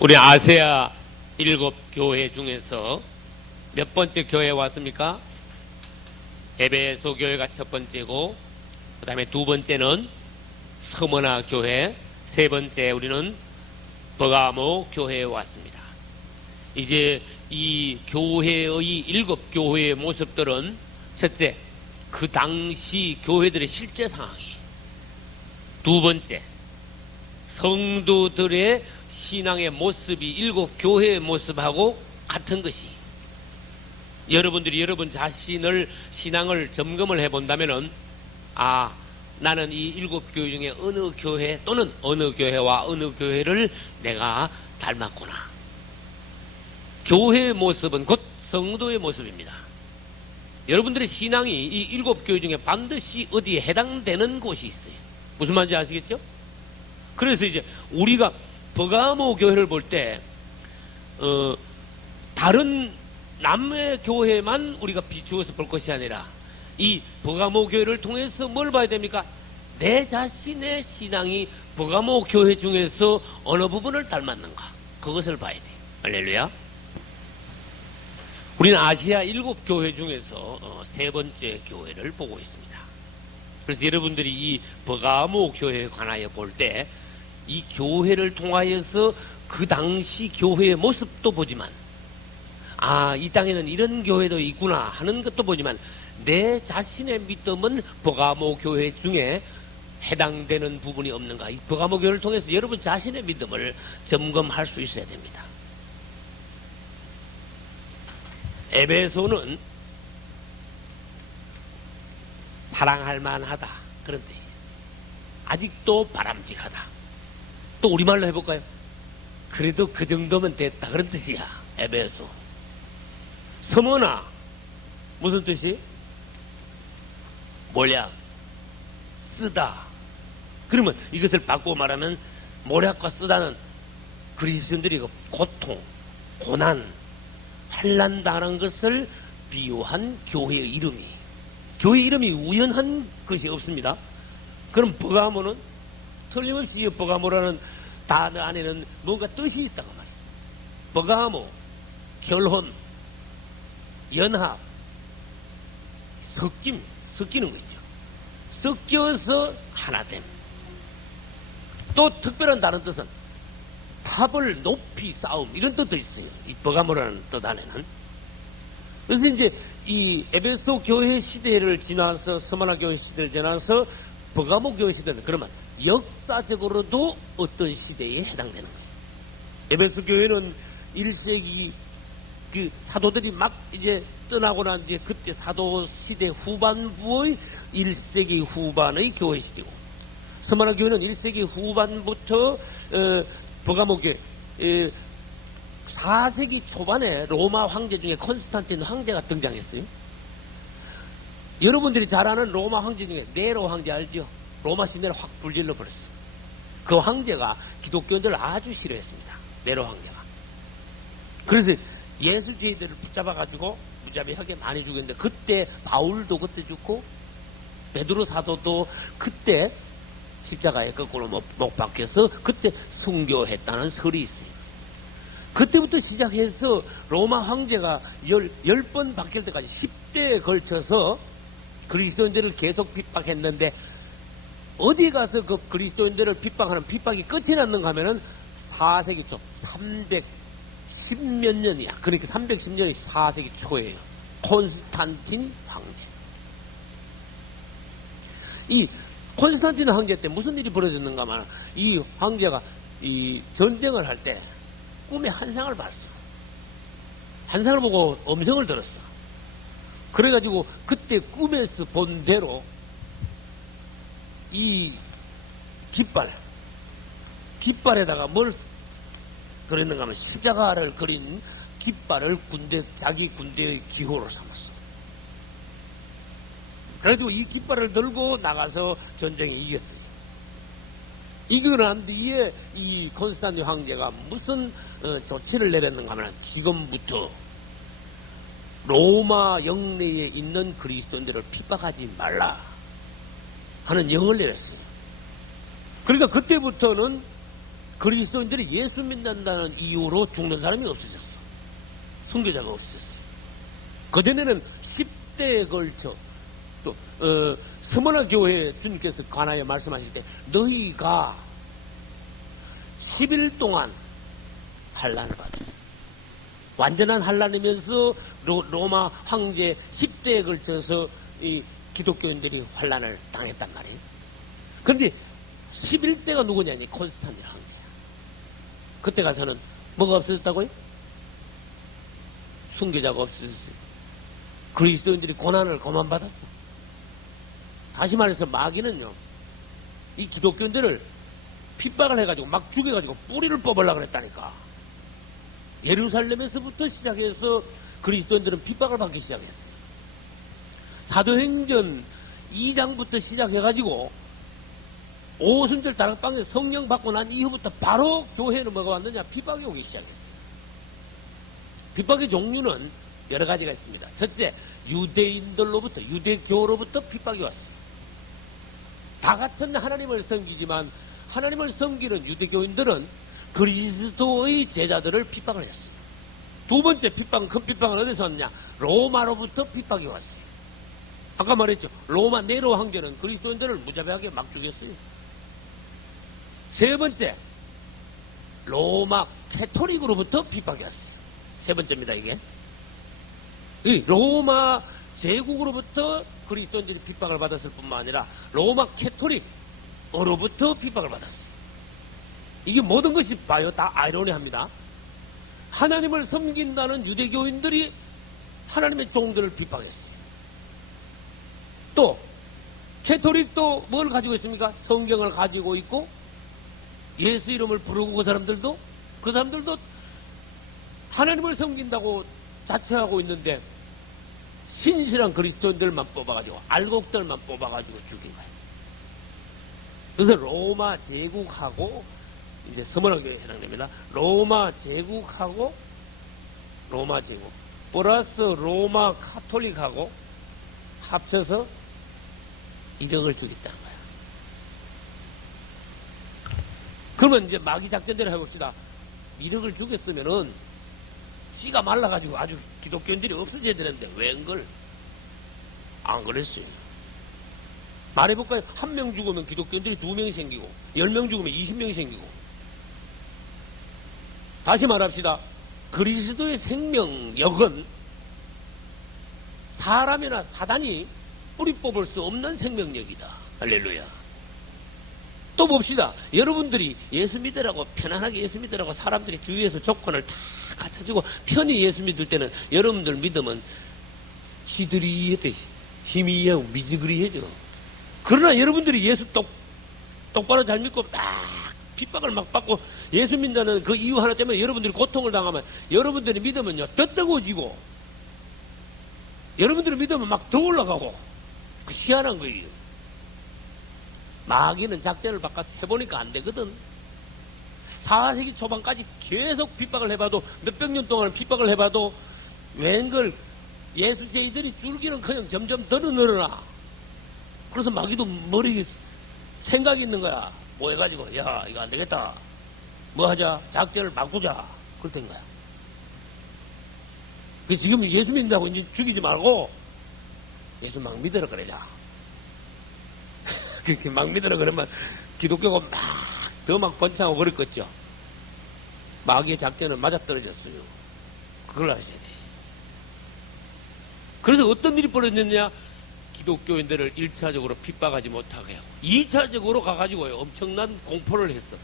우리 아세아 7교회 중에서 몇 번째 교회에 왔습니까? 에베소 교회가 첫 번째고, 그 다음에 두 번째는 서머나 교회, 세 번째 우리는 버가모 교회에 왔습니다. 이제 이 교회의 7교회의 모습들은 첫째, 그 당시 교회들의 실제 상황이, 두 번째, 성도들의 신앙의 모습이 7교회의 모습하고 같은 것이, 여러분들이 여러분 자신을 신앙을 점검을 해본다면은, 아, 나는 이 7교회 중에 어느 교회 또는 어느 교회와 어느 교회를 내가 닮았구나. 교회의 모습은 곧 성도의 모습입니다. 여러분들의 신앙이 이 7교회 중에 반드시 어디에 해당되는 곳이 있어요. 무슨 말인지 아시겠죠? 그래서 이제 우리가 버가모 교회를 볼 때 다른 남의 교회만 우리가 비추어서 볼 것이 아니라 이 버가모 교회를 통해서 뭘 봐야 됩니까? 내 자신의 신앙이 버가모 교회 중에서 어느 부분을 닮았는가, 그것을 봐야 돼요. 할렐루야. 우리는 아시아 7교회 중에서 세 번째 교회를 보고 있습니다. 그래서 여러분들이 이 버가모 교회에 관하여 볼 때 이 교회를 통하여서 그 당시 교회의 모습도 보지만, 아, 이 땅에는 이런 교회도 있구나 하는 것도 보지만, 내 자신의 믿음은 버가모 교회 중에 해당되는 부분이 없는가, 이 버가모 교회를 통해서 여러분 자신의 믿음을 점검할 수 있어야 됩니다. 에베소는 사랑할 만하다, 그런 뜻이 있어요. 아직도 바람직하다. 또 우리말로 해볼까요? 그래도 그 정도면 됐다, 그런 뜻이야. 에베소. 서머나, 무슨 뜻이? 모략, 쓰다. 그러면 이것을 바꾸고 말하면 모략과 쓰다는 그리스도인들이 고통, 고난, 환난 당하는 것을 비유한 교회의 이름이, 교회 이름이 우연한 것이 없습니다. 그럼 버가모는 틀림없이 이 버가모라는 단어 안에는 뭔가 뜻이 있다고 말이에요. 버가모, 결혼, 연합, 섞이는 거 있죠. 섞여서 하나됨. 또 특별한 다른 뜻은 탑을 높이 쌓음, 이런 뜻도 있어요. 이 버가모라는 뜻 안에는. 그래서 이제 이 에베소 교회 시대를 지나서, 서머나 교회 시대를 지나서 버가모 교회 시대는 그러면 역사적으로도 어떤 시대에 해당되는 거예요. 에베소 교회는 1세기 그 사도들이 막 이제 떠나고 난 이제 그때 사도 시대 후반부의 1세기 후반의 교회 시대고, 서머나 교회는 1세기 후반부터 버가모 교회 4세기 초반에 로마 황제 중에 콘스탄틴 황제가 등장했어요. 여러분들이 잘 아는 로마 황제 중에 네로 황제 알죠? 로마 시내를 확 불질러 버렸어. 그 황제가 기독교인들을 아주 싫어했습니다. 네로 황제가. 그래서 예수주의들을 붙잡아가지고 무자비하게 많이 죽였는데, 그때 바울도 그때 죽고 베드로 사도도 그때 십자가에 거꾸로 못 박혀서 그때 순교했다는 설이 있어요. 그때부터 시작해서 로마 황제가 10번 바뀔 때까지 10대에 걸쳐서 그리스도인들을 계속 핍박했는데, 어디 가서 그 그리스도인들을 핍박하는 핍박이 끝이 났는가 하면은 4세기 초, 310몇 년이야. 그러니까 310년이 4세기 초예요. 콘스탄틴 황제. 이 콘스탄틴 황제 때 무슨 일이 벌어졌는가 하면, 이 황제가 이 전쟁을 할 때 꿈에 환상을 봤어. 환상을 보고 음성을 들었어. 그래가지고 그때 꿈에서 본 대로 이 깃발에다가 뭘 그랬는가 하면 십자가를 그린 깃발을 자기 군대의 기호로 삼았어. 그래가지고 이 깃발을 들고 나가서 전쟁에 이겼어요. 이기고 난 뒤에 이 콘스탄틴 황제가 무슨 조치를 내렸는가 하면, 지금부터 로마 영내에 있는 그리스도인들을 핍박하지 말라 하는 영을 내렸어요. 그러니까 그때부터는 그리스도인들이 예수 믿는다는 이유로 죽는 사람이 없어졌어. 순교자가 없어졌어. 그전에는 10대에 걸쳐 또 서머나 교회 주님께서 관하여 말씀하실 때 너희가 10일 동안 환난을 받아요. 완전한 환난이면서 로마 황제 10대에 걸쳐서 이 기독교인들이 환난을 당했단 말이에요. 그런데 11대가 누구냐니 콘스탄틴 황제야. 그때 가서는 뭐가 없어졌다고요? 순교자가 없어졌어요. 그리스도인들이 고난을 고만받았어. 다시 말해서 마귀는요, 이 기독교인들을 핍박을 해가지고 막 죽여가지고 뿌리를 뽑으려고 그랬다니까. 예루살렘에서부터 시작해서 그리스도인들은 핍박을 받기 시작했어요. 사도행전 2장부터 시작해가지고 오순절 다락방에서 성령 받고 난 이후부터 바로 교회는 뭐가 왔느냐? 핍박이 오기 시작했어요. 핍박의 종류는 여러 가지가 있습니다. 첫째, 유대인들로부터, 유대교로부터 핍박이 왔어요. 다 같은 하나님을 섬기지만 하나님을 섬기는 유대교인들은 그리스도의 제자들을 핍박을 했어요. 두 번째 핍박은, 큰 핍박은 어디서 왔냐? 로마로부터 핍박이 왔어요. 아까 말했죠. 로마 네로 황제는 그리스도인들을 무자비하게 막 죽였어요. 세 번째, 로마 캐토릭으로부터 핍박이 왔어요. 세 번째입니다, 이게. 이 로마 제국으로부터 그리스도인들이 핍박을 받았을 뿐만 아니라 로마 캐토릭으로부터 핍박을 받았어요. 이게 모든 것이 봐요. 다 아이러니합니다. 하나님을 섬긴다는 유대교인들이 하나님의 종들을 핍박했어요. 또 캐토릭도 뭘 가지고 있습니까? 성경을 가지고 있고 예수 이름을 부르고 그 사람들도 하나님을 섬긴다고 자처하고 있는데 신실한 그리스도인들만 뽑아가지고 알곡들만 뽑아가지고 죽인 거예요. 그래서 로마 제국하고 이제 서머나교에 해당됩니다. 로마 제국 플러스 로마 카톨릭하고 합쳐서 1억을 죽였다는 거야. 그러면 이제 마귀 작전대로 해봅시다. 1억을 죽였으면은 씨가 말라가지고 아주 기독교인들이 없어져야 되는데 웬걸 안 그랬어요. 말해볼까요? 1명 죽으면 기독교인들이 2명이 생기고 10명 죽으면 20명이 생기고. 다시 말합시다. 그리스도의 생명력은 사람이나 사단이 뿌리 뽑을 수 없는 생명력이다. 할렐루야. 또 봅시다. 여러분들이 예수 믿으라고 편안하게 예수 믿으라고 사람들이 주위에서 조건을 다 갖춰주고 편히 예수 믿을 때는 여러분들 믿으면 시들이했듯이 희미하고 미지그리해져. 그러나 여러분들이 예수 똑바로 잘 믿고 막 핍박을 막 받고 예수 믿는다는 그 이유 하나 때문에 여러분들이 고통을 당하면 여러분들이 믿으면요 더 뜨거워지고 여러분들이 믿으면 막 더 올라가고 그 희한한 거예요. 마귀는 작전을 바꿔서 해보니까 안 되거든. 4세기 초반까지 계속 핍박을 해봐도 몇백 년 동안 핍박을 해봐도 웬걸 예수제이들이 줄기는커녕 점점 더 늘어나. 그래서 마귀도 머리에 생각이 있는 거야. 뭐 해가지고 야 이거 안 되겠다. 뭐 하자. 작전을 바꾸자. 그랬던 거야. 지금 예수 믿는다고 이제 죽이지 말고 예수 막 믿으라 그러자. 그렇게 막 믿으라 그러면 기독교가 더 막 번창하고 그랬겠죠. 마귀의 작전은 맞아떨어졌어요. 그걸 아셔야 돼. 그래서 어떤 일이 벌어졌느냐? 기독교인들을 1차적으로 핍박하지 못하게 하고 2차적으로 가가지고요 엄청난 공포를 했어.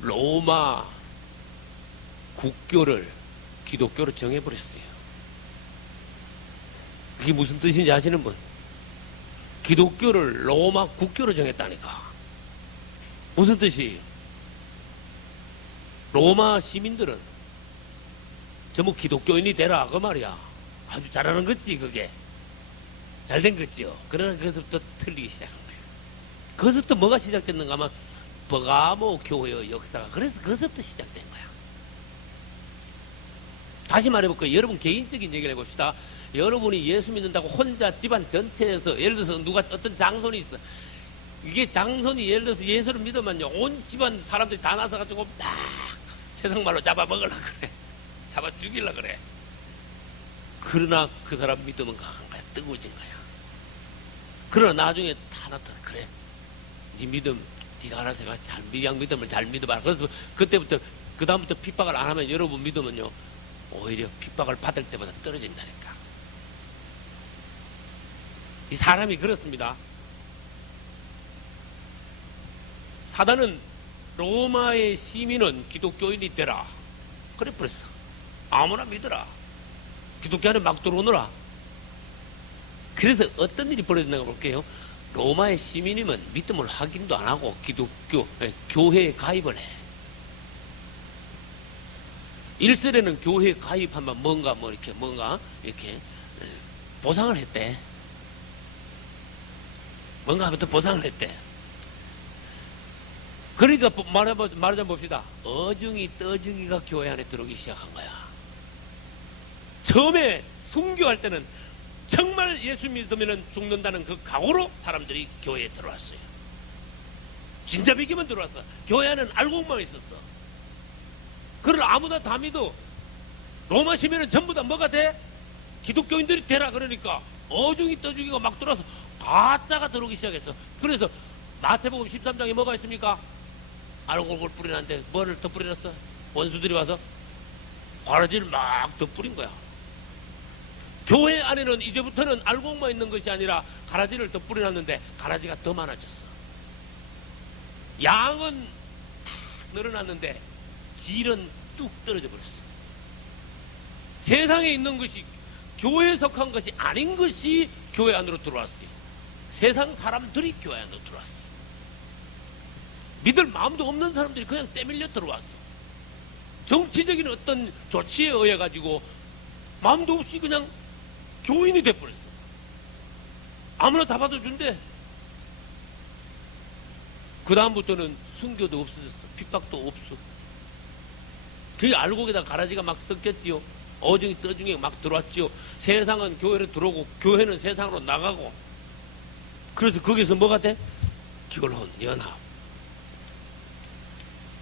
로마 국교를 기독교로 정해버렸어요. 그게 무슨 뜻인지 아시는 분? 기독교를 로마 국교로 정했다니까. 무슨 뜻이에요? 로마 시민들은 전부 기독교인이 되라 그 말이야. 아주 잘하는 거지 그게. 잘된 거죠. 그러나 그것부터 틀리기 시작한 거예요. 그것부터 뭐가 시작됐는가 하면 버가모 교회의 역사가 그래서 그것부터 시작된 거야. 다시 말해볼까요? 여러분 개인적인 얘기를 해봅시다. 여러분이 예수 믿는다고 혼자 집안 전체에서 예를 들어서 누가 어떤 장손이 있어. 이게 장손이 예를 들어서 예수를 믿으면요, 온 집안 사람들이 다 나서가지고 막 세상 말로 잡아먹으려고 그래. 잡아 죽이려고 그래. 그러나 그 사람 믿음은 강한 거야. 뜨거워진 거야. 그러나 나중에 다 나타나. 그래. 네 믿음, 네가 알아서 해가 잘, 미양 믿음을 잘 믿어봐라. 그래서 그때부터, 그다음부터 핍박을 안 하면 여러분 믿음은요, 오히려 핍박을 받을 때보다 떨어진다니까. 이 사람이 그렇습니다. 사단은 로마의 시민은 기독교인이 되라. 그래 버렸어. 아무나 믿어라. 기독교 안에 막 들어오너라. 그래서 어떤 일이 벌어졌는가 볼게요. 로마의 시민이면 믿음을 확인도 안 하고 기독교, 교회에 가입을 해. 1세에는 교회에 가입하면 뭔가 이렇게 보상을 했대. 뭔가 하면 또 보상을 했대. 그러니까 말하자면 봅시다. 어중이 떠중이가 교회 안에 들어오기 시작한 거야. 처음에 순교할 때는 정말 예수 믿으면 죽는다는 그 각오로 사람들이 교회에 들어왔어요. 진짜 믿기만 들어왔어. 교회 안에는 알고만 있었어. 그걸 아무나 다 믿어. 로마 시민은 전부 다 뭐가 돼? 기독교인들이 되라. 그러니까 어중이 떠중이가 막 들어와서 가짜가 들어오기 시작했어. 그래서 마태복음 13장에 뭐가 있습니까? 알곡을 뿌리는데 뭐를 더 뿌려놨어? 원수들이 와서 가라지를 막 더 뿌린 거야. 교회 안에는 이제부터는 알곡만 있는 것이 아니라 가라지를 더 뿌려놨는데 가라지가 더 많아졌어. 양은 탁 늘어났는데 질은 뚝 떨어져 버렸어. 세상에 있는 것이, 교회에 속한 것이 아닌 것이 교회 안으로 들어왔어요. 세상 사람들이 교회 안으로 들어왔어요. 믿을 마음도 없는 사람들이 그냥 때밀려 들어왔어. 정치적인 어떤 조치에 의해 가지고 마음도 없이 그냥 교인이 돼버렸어. 아무나 다 받아준대. 그 다음부터는 순교도 없어졌어. 핍박도 없어. 그 알곡에다 가라지가 막 섞였지요. 어중이 떠중이 막 들어왔지요. 세상은 교회로 들어오고 교회는 세상으로 나가고. 그래서 거기서 뭐가 돼? 결혼, 연합.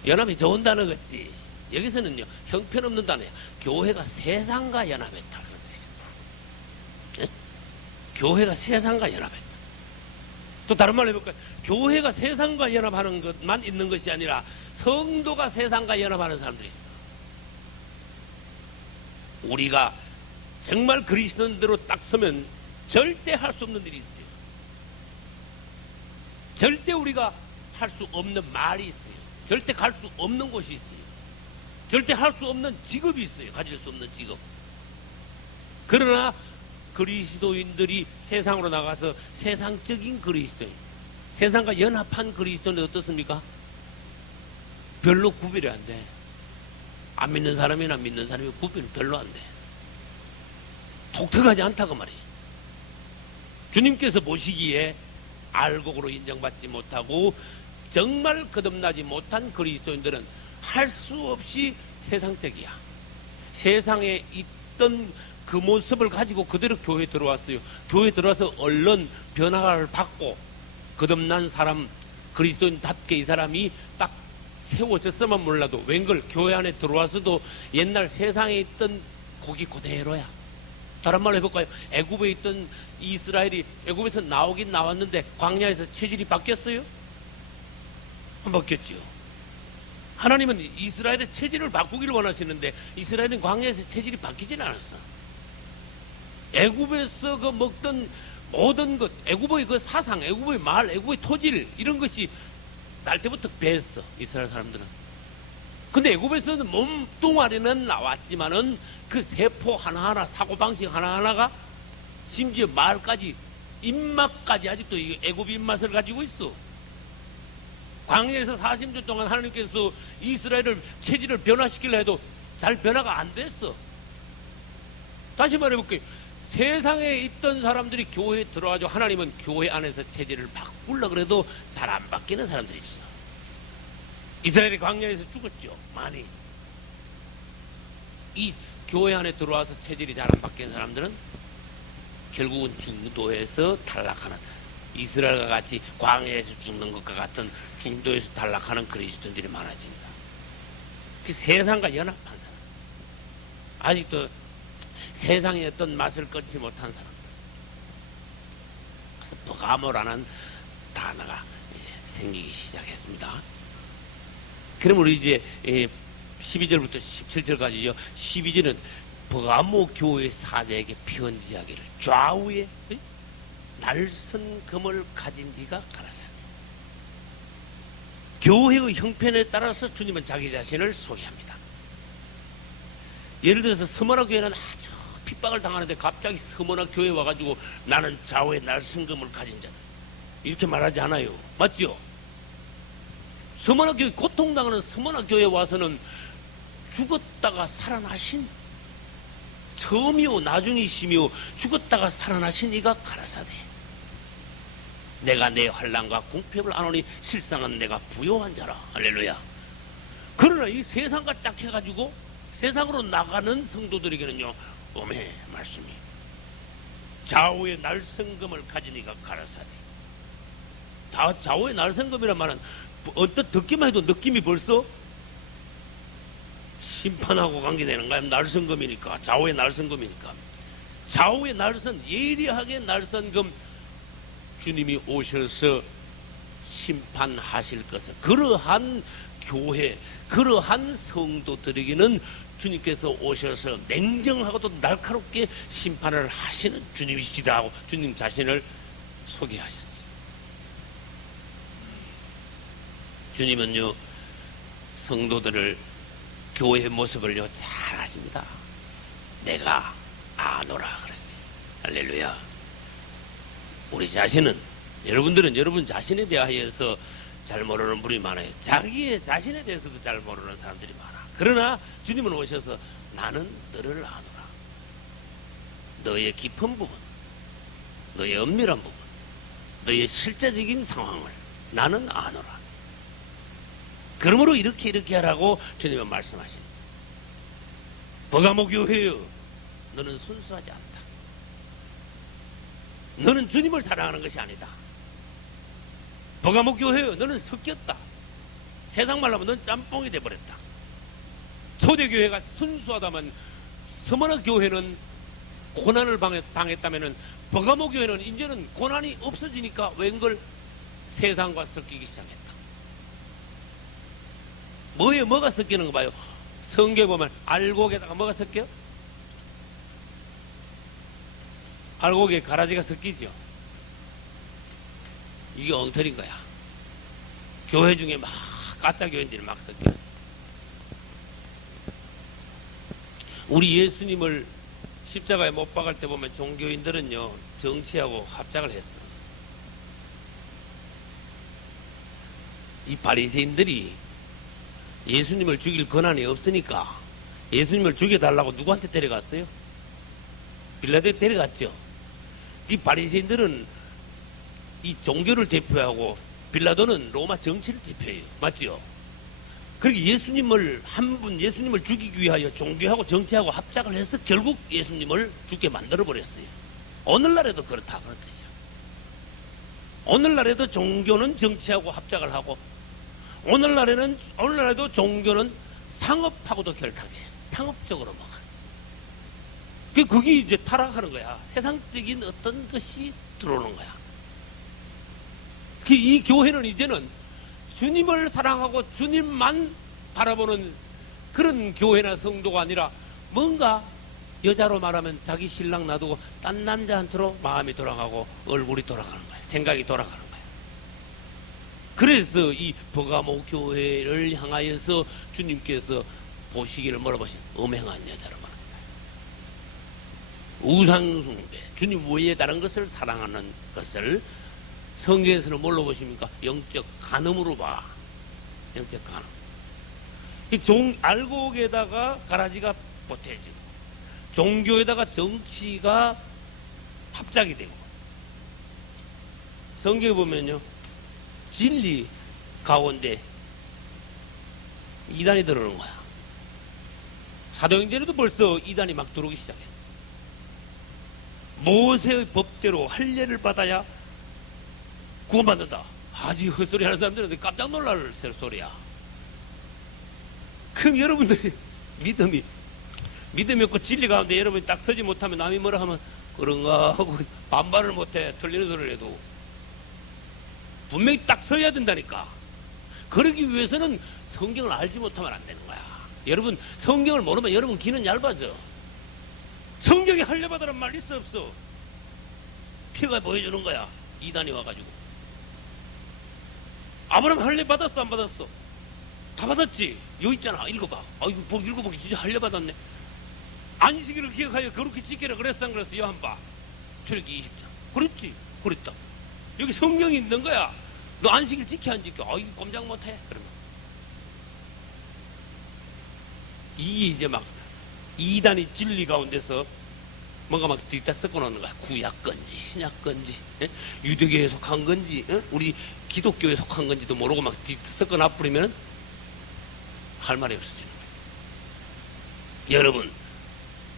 연합이 좋은 단어겠지. 여기서는요, 형편없는 단어야. 교회가 세상과 연합했다. 그런 뜻이야. 네? 교회가 세상과 연합했다. 또 다른 말로 해볼까요? 교회가 세상과 연합하는 것만 있는 것이 아니라 성도가 세상과 연합하는 사람들이 있어. 우리가 정말 그리스도인대로 딱 서면 절대 할 수 없는 일이 있어요. 절대 우리가 할 수 없는 말이 있어요. 절대 갈 수 없는 곳이 있어요. 절대 할 수 없는 직업이 있어요. 가질 수 없는 직업. 그러나 그리스도인들이 세상으로 나가서 세상적인 그리스도인, 세상과 연합한 그리스도인은 어떻습니까? 별로 구별이 안 돼. 안 믿는 사람이나 믿는 사람이 구별이 별로 안 돼. 독특하지 않다고 말이에요. 주님께서 보시기에 알곡으로 인정받지 못하고 정말 거듭나지 못한 그리스도인들은 할 수 없이 세상적이야. 세상에 있던 그 모습을 가지고 그대로 교회에 들어왔어요. 교회에 들어와서 얼른 변화를 받고 거듭난 사람, 그리스도인답게 이 사람이 딱 세워졌으면 몰라도 웬걸 교회 안에 들어와서도 옛날 세상에 있던 고기 그대로야. 다른 말로 해볼까요? 애굽에 있던 이스라엘이 애굽에서 나오긴 나왔는데 광야에서 체질이 바뀌었어요? 안 바뀌었죠. 하나님은 이스라엘의 체질을 바꾸기를 원하시는데 이스라엘은 광야에서 체질이 바뀌진 않았어. 애굽에서 그 먹던 모든 것, 애굽의 그 사상, 애굽의 말, 애굽의 토질 이런 것이 날 때부터 배웠어. 이스라엘 사람들은. 근데 애굽에서는 몸뚱아리는 나왔지만은 그 세포 하나하나, 사고방식 하나하나가 심지어 말까지, 입맛까지 아직도 이 애굽 입맛을 가지고 있어. 광야에서 40년 동안 하나님께서 이스라엘을 체질을 변화시키려 해도 잘 변화가 안 됐어. 다시 말해볼게요. 세상에 있던 사람들이 교회에 들어와서 하나님은 교회 안에서 체질을 바꾸려 그래도 잘 안 바뀌는 사람들이 있어. 이스라엘이 광야에서 죽었죠. 많이. 이 교회 안에 들어와서 체질이 잘 안 바뀌는 사람들은 결국은 중도에서 탈락하는, 이스라엘과 같이 광야에서 죽는 것과 같은 중도에서 탈락하는 그리스도인들이 많아진다. 그 세상과 연합한 사람, 아직도 세상의 어떤 맛을 끊지 못한 사람, 그래서 버가모라는 단어가 생기기 시작했습니다. 그럼 우리 이제 12절부터 17절까지요. 12절은 버가모 교회 사자에게 편지하기를 좌우에 날선 금을 가진 네가 가라사대. 교회의 형편에 따라서 주님은 자기 자신을 소개합니다. 예를 들어서 서머나 교회는 아주 핍박을 당하는데 갑자기 서머나 교회에 와가지고 나는 좌우에 날선 금을 가진 자다 이렇게 말하지 않아요. 맞죠? 서머나 교회, 고통당하는 서머나 교회에 와서는 죽었다가 살아나신 처음이요 나중이시며 죽었다가 살아나신 이가 가라사대. 내가 내 환난과 궁핍을 아노니 실상은 내가 부요한 자라. 할렐루야. 그러나 이 세상과 짝해가지고 세상으로 나가는 성도들에게는요, 오메 말씀이 좌우의 날성금을 가진 이가 가라사대. 좌우의 날성금이란 말은 어떤 듣기만 해도 느낌이 벌써 심판하고 관계되는 거야. 날선금이니까, 좌우의 날선금이니까. 좌우의 날선, 예리하게 날선금, 주님이 오셔서 심판하실 것을, 그러한 교회, 그러한 성도들에게는 주님께서 오셔서 냉정하고도 날카롭게 심판을 하시는 주님이시다 하고 주님 자신을 소개하셨어요. 주님은요, 성도들을, 교회의 모습을요, 잘 아십니다. 내가 아노라 그랬어요. 할렐루야. 우리 자신은, 여러분들은 여러분 자신에 대하여서 잘 모르는 분이 많아요. 자기의 자신에 대해서도 잘 모르는 사람들이 많아. 그러나 주님은 오셔서 나는 너를 아노라. 너의 깊은 부분, 너의 엄밀한 부분, 너의 실제적인 상황을 나는 아노라. 그러므로 이렇게 하라고 주님은 말씀하십니다. 버가모 교회여, 너는 순수하지 않다. 너는 주님을 사랑하는 것이 아니다. 버가모 교회여, 너는 섞였다. 세상 말로 하면 넌 짬뽕이 돼버렸다. 초대교회가 순수하다면 서머나 교회는 고난을 당했다면 버가모 교회는 이제는 고난이 없어지니까 웬걸 세상과 섞이기 시작했다. 뭐가 섞이는 거 봐요. 성경에 보면 알곡에다가 뭐가 섞여? 알곡에 가라지가 섞이죠. 이게 엉터리인 거야. 교회 중에 막 가짜 교인들이 막 섞여. 우리 예수님을 십자가에 못 박을 때 보면 종교인들은요, 정치하고 합작을 했어. 이 바리새인들이 예수님을 죽일 권한이 없으니까 예수님을 죽여달라고 누구한테 데려갔어요? 빌라도에 데려갔죠. 이 바리새인들은 이 종교를 대표하고 빌라도는 로마 정치를 대표해요. 맞죠? 그렇게 예수님을 예수님을 죽이기 위하여 종교하고 정치하고 합작을 해서 결국 예수님을 죽게 만들어버렸어요. 오늘날에도 그렇다 그런 뜻이야. 오늘날에도 종교는 정치하고 합작을 하고 오늘날에도 종교는 상업하고도 결탁해. 상업적으로 먹어. 그게 이제 타락하는 거야. 세상적인 어떤 것이 들어오는 거야. 이 교회는 이제는 주님을 사랑하고 주님만 바라보는 그런 교회나 성도가 아니라 뭔가 여자로 말하면 자기 신랑 놔두고 딴 남자한테로 마음이 돌아가고 얼굴이 돌아가는 거야. 생각이 돌아가는 거야. 그래서 이 버가모 교회를 향하여서 주님께서 보시기를 물어보신 음행한 여자로 말합니다. 우상숭배, 주님 외에 다른 것을 사랑하는 것을 성경에서는 뭘로 보십니까? 영적 간음으로 봐. 영적 간음. 이 알곡에다가 가라지가 보태지고 종교에다가 정치가 합작이 되고, 성경에 보면요, 진리 가운데 이단이 들어오는 거야. 사도행전에도 벌써 이단이 막 들어오기 시작했어. 모세의 법대로 할례를 받아야 구원받는다. 아주 헛소리 하는 사람들은 깜짝 놀랄 소리야. 그럼 여러분들이 믿음이 없고 진리 가운데 여러분이 딱 서지 못하면 남이 뭐라 하면 그런가 하고 반발을 못해. 틀리는 소리를 해도 분명히 딱 서야 된다니까. 그러기 위해서는 성경을 알지 못하면 안 되는 거야. 여러분 성경을 모르면 여러분 귀는 얇아져. 성경이 할례받으란 말 있어 없어? 피가 보여주는 거야. 이단이 와가지고. 아브라함 할례받았어 안 받았어? 다 받았지. 여기 있잖아. 읽어봐. 이거 읽어보기 진짜 할례받았네. 안식일을 기억하여 거룩히 지키라 그랬어 안 그랬어? 요한 봐. 출애기 20장. 그랬지. 그랬다. 여기 성경이 있는 거야. 너 안식일 지켜 안 지켜? 이거 꼼짝 못해. 그러면 이게 이제 막 이단이 진리 가운데서 뭔가 막 뒤따 섞어 놓는 거야. 구약 건지 신약 건지 유대교에 속한 건지 우리 기독교에 속한 건지도 모르고 막 뒤따 섞어 놔버리면 할 말이 없어지는 거예요. 여러분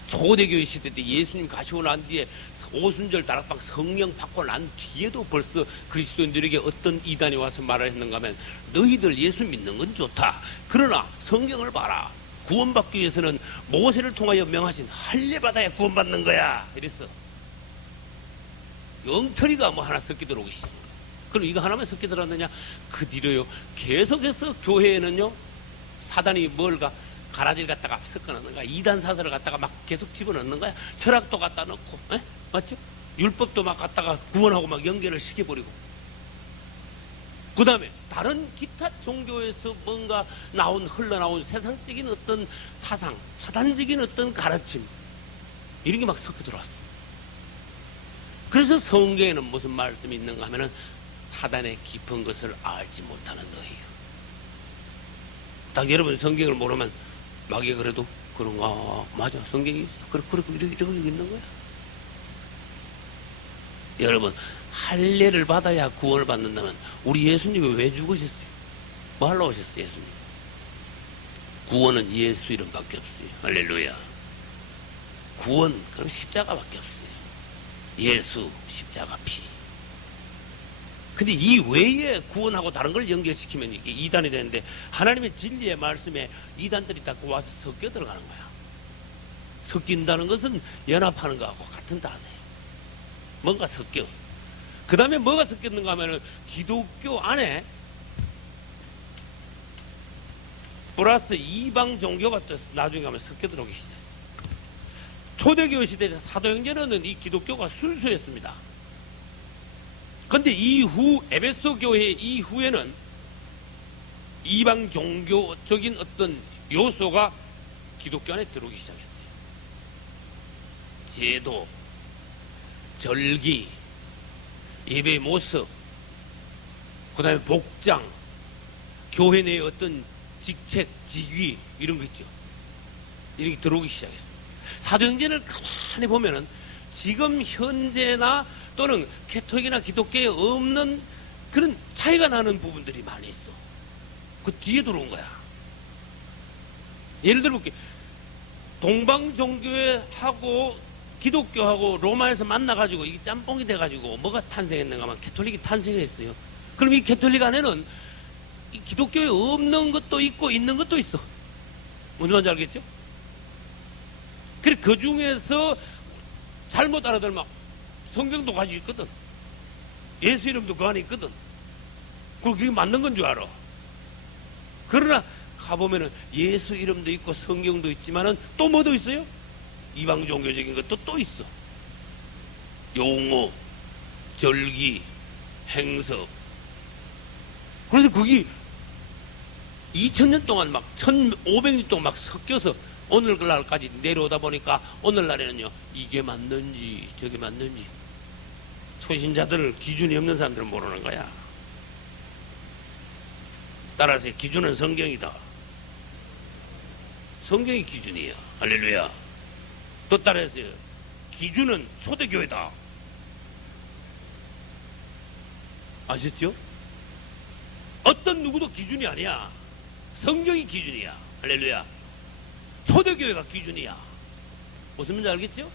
초대교회 시대 때 예수님 가시고 난 뒤에 오순절 다락방 성령 받고 난 뒤에도 벌써 그리스도인들에게 어떤 이단이 와서 말을 했는가 하면 너희들 예수 믿는 건 좋다. 그러나 성경을 봐라. 구원받기 위해서는 모세를 통하여 명하신 할례받아야 구원받는 거야. 이랬어. 엉터리가 뭐 하나 섞여 들어오기 시작. 그럼 이거 하나만 섞여 들어왔느냐? 그 뒤로요 계속해서 교회에는요 사단이 뭘가 가라지를 갖다가 섞어 넣는 거야. 이단 사설을 갖다가 막 계속 집어넣는 거야. 철학도 갖다 넣고 맞죠? 율법도 막 갖다가 구원하고 막 연결을 시켜버리고 그 다음에 다른 기타 종교에서 뭔가 흘러나온 세상적인 어떤 사상, 사단적인 어떤 가르침 이런 게 막 섞여 들어왔어. 그래서 성경에는 무슨 말씀이 있는가 하면은 사단의 깊은 것을 알지 못하는 너희요. 딱 여러분 성경을 모르면 막이 그래도 그런가 맞아 성경이 있어. 그렇게 이렇게 있는 거야. 여러분 할례를 받아야 구원을 받는다면 우리 예수님이 왜 죽으셨어요? 뭐 하러 오셨어요? 예수님 구원은 예수 이름밖에 없어요. 할렐루야. 구원 그럼 십자가밖에 없어요. 예수 십자가 피. 근데 이 외에 구원하고 다른 걸 연결시키면 이게 이단이 되는데 하나님의 진리의 말씀에 이단들이 다 와서 섞여 들어가는 거야. 섞인다는 것은 연합하는 거하고 같은 단어예요. 뭔가 섞여. 그 다음에 뭐가 섞였는가 하면은 기독교 안에 플러스 이방 종교가 또 나중에 가면 섞여 들어오기 시작해요. 초대교회 시대에 사도행전에는 이 기독교가 순수했습니다. 근데 이후 에베소 교회 이후에는 이방 종교적인 어떤 요소가 기독교 안에 들어오기 시작했어요. 제도, 절기, 예배의 모습, 그 다음에 복장, 교회 내의 어떤 직책, 직위 이런 거 있죠. 이렇게 들어오기 시작했어요. 사도행전을 가만히 보면은 지금 현재나 또는 캐톨릭이나 기독교에 없는 그런 차이가 나는 부분들이 많이 있어. 그 뒤에 들어온 거야. 예를 들어 볼게. 동방종교하고 기독교하고 로마에서 만나가지고 이게 짬뽕이 돼가지고 뭐가 탄생했는가 하면 캐톨릭이 탄생했어요. 그럼 이 캐톨릭 안에는 이 기독교에 없는 것도 있고 있는 것도 있어. 뭔지 뭔지 알겠죠? 그래 그 중에서 잘못 알아들면 성경도 가지고 있거든. 예수 이름도 그 안에 있거든. 그리고 그게 맞는 건 줄 알아. 그러나 가보면은 예수 이름도 있고 성경도 있지만은 또 뭐도 있어요? 이방 종교적인 것도 또 있어. 용어, 절기, 행석. 그래서 그게 2000년 동안 막 1500년 동안 막 섞여서 오늘날까지 내려오다 보니까 오늘날에는요 이게 맞는지 저게 맞는지 초신자들 기준이 없는 사람들은 모르는 거야. 따라서 기준은 성경이다. 성경이 기준이에요. 할렐루야. 또 따라서 기준은 초대교회다. 아셨죠? 어떤 누구도 기준이 아니야. 성경이 기준이야. 할렐루야. 초대교회가 기준이야. 무슨 말인지 알겠죠?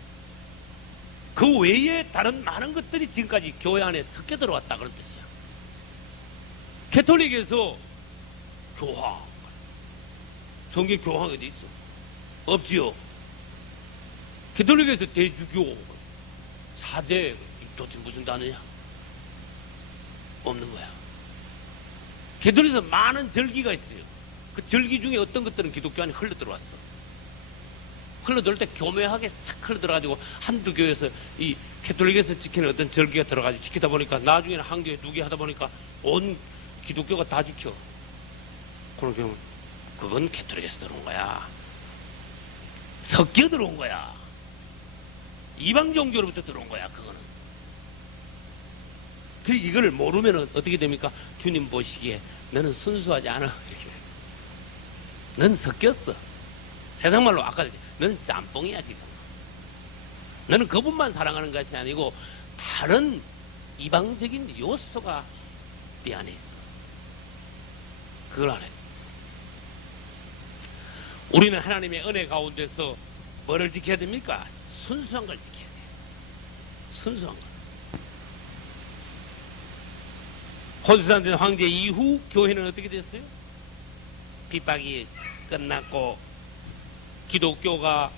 그 외에 다른 많은 것들이 지금까지 교회 안에 섞여 들어왔다 그런 뜻이야. 캐톨릭에서 교황, 성경 교황이 어디 있어? 없지요. 캐톨릭에서 대주교 4대 도대체 무슨 단어냐? 없는 거야. 캐톨릭에서 많은 절기가 있어요. 그 절기 중에 어떤 것들은 기독교 안에 흘러 들어왔어. 흘러 들어올 때 교묘하게 싹 흘러 들어가지고 한두 교회에서 이 캐톨릭에서 지키는 어떤 절기가 들어가지고 지키다 보니까 나중에는 한 교회 두 개 하다 보니까 온 기독교가 다 지켜. 그런 경우 그건 캐톨릭에서 들어온 거야. 섞여 들어온 거야. 이방 종교로부터 들어온 거야. 그거는. 그 이걸 모르면은 어떻게 됩니까? 주님 보시기에 너는 순수하지 않아. 이렇게. 넌 섞였어. 세상 말로 아까 너는 짬뽕이야 지금. 너는 그분만 사랑하는 것이 아니고 다른 이방적인 요소가 네 안에 있어. 그걸 안 해. 우리는 하나님의 은혜 가운데서 뭐를 지켜야 됩니까? 순수한 걸 지켜야 돼. 순수한 걸. 콘스탄틴 황제 이후 교회는 어떻게 됐어요? 핍박이 끝났고 기독교가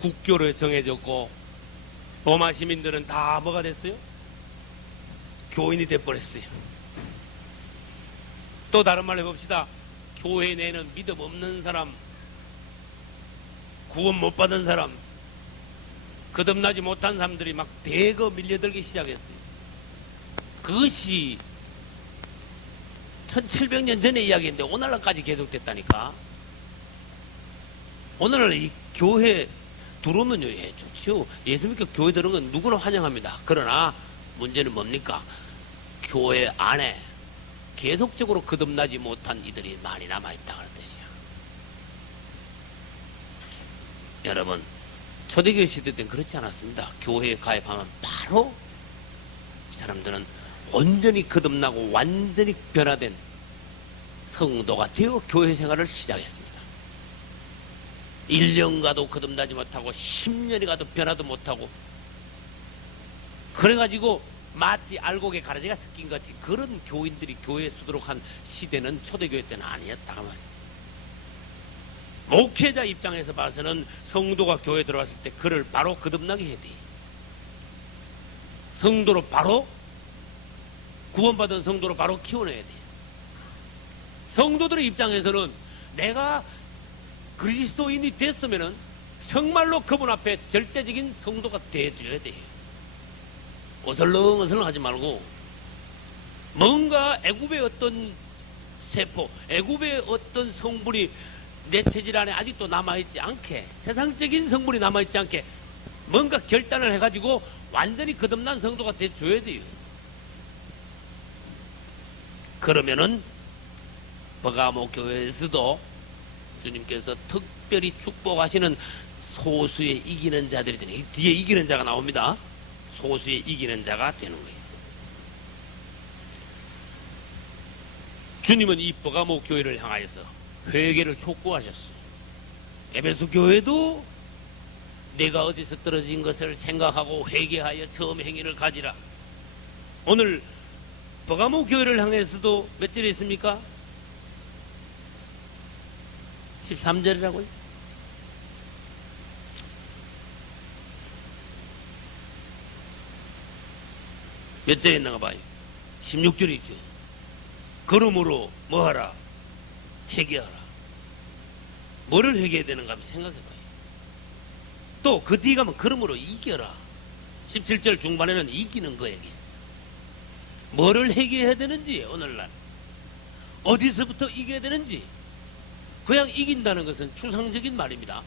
국교를 정해졌고 로마 시민들은 다 뭐가 됐어요? 교인이 돼버렸어요. 또 다른 말로 해봅시다. 교회 내에는 믿음 없는 사람, 구원 못 받은 사람, 거듭나지 못한 사람들이 막 대거 밀려들기 시작했어요. 그것이 1700년 전의 이야기인데 오늘날까지 계속됐다니까. 오늘날 이 교회 들어오면요, 예, 좋죠. 예수 믿고 교회 들어온 건 누구나 환영합니다. 그러나 문제는 뭡니까? 교회 안에 계속적으로 거듭나지 못한 이들이 많이 남아있다는 뜻이야. 여러분, 초대교회 시대 때는 그렇지 않았습니다. 교회에 가입하면 바로 이 사람들은 온전히 거듭나고 완전히 변화된 성도가 되어 교회 생활을 시작했습니다. 1년 가도 거듭나지 못하고 10년이 가도 변화도 못하고 그래가지고 마치 알곡에 가라지가 섞인 같이 그런 교인들이 교회에 수두룩한 시대는 초대교회 때는 아니었다 그 말이에요. 목회자 입장에서 봐서는 성도가 교회에 들어왔을 때 그를 바로 거듭나게 해야 돼. 성도로 바로 구원받은 성도로 바로 키워내야 돼. 성도들의 입장에서는 내가 그리스도인이 됐으면은 정말로 그분 앞에 절대적인 성도가 되어줘야 돼요. 어슬렁어슬렁 하지 말고 뭔가 애굽의 어떤 세포, 애굽의 어떤 성분이 내 체질 안에 아직도 남아있지 않게, 세상적인 성분이 남아있지 않게 뭔가 결단을 해가지고 완전히 거듭난 성도가 돼줘야 돼요. 그러면은 버가모 교회에서도 주님께서 특별히 축복하시는 소수의 이기는 자들이 되는, 뒤에 이기는 자가 나옵니다. 소수의 이기는 자가 되는 거예요. 주님은 이 버가모 교회를 향하여서 회개를 촉구하셨어요. 에베소 교회도 내가 어디서 떨어진 것을 생각하고 회개하여 처음 행위를 가지라. 오늘 버가모 교회를 향해서도 몇 절에 있습니까? 13절이라고요? 몇 절에 있는가 봐요. 16절이 있죠. 그러므로 뭐하라? 회개하라. 뭐를 회개해야 되는가 한번 생각해봐요. 또 그 뒤에 가면 그러므로 이겨라. 17절 중반에는 이기는 거 얘기 있어요. 뭐를 회개해야 되는지, 오늘날 어디서부터 이겨야 되는지. 그냥 이긴다는 것은 추상적인 말입니다.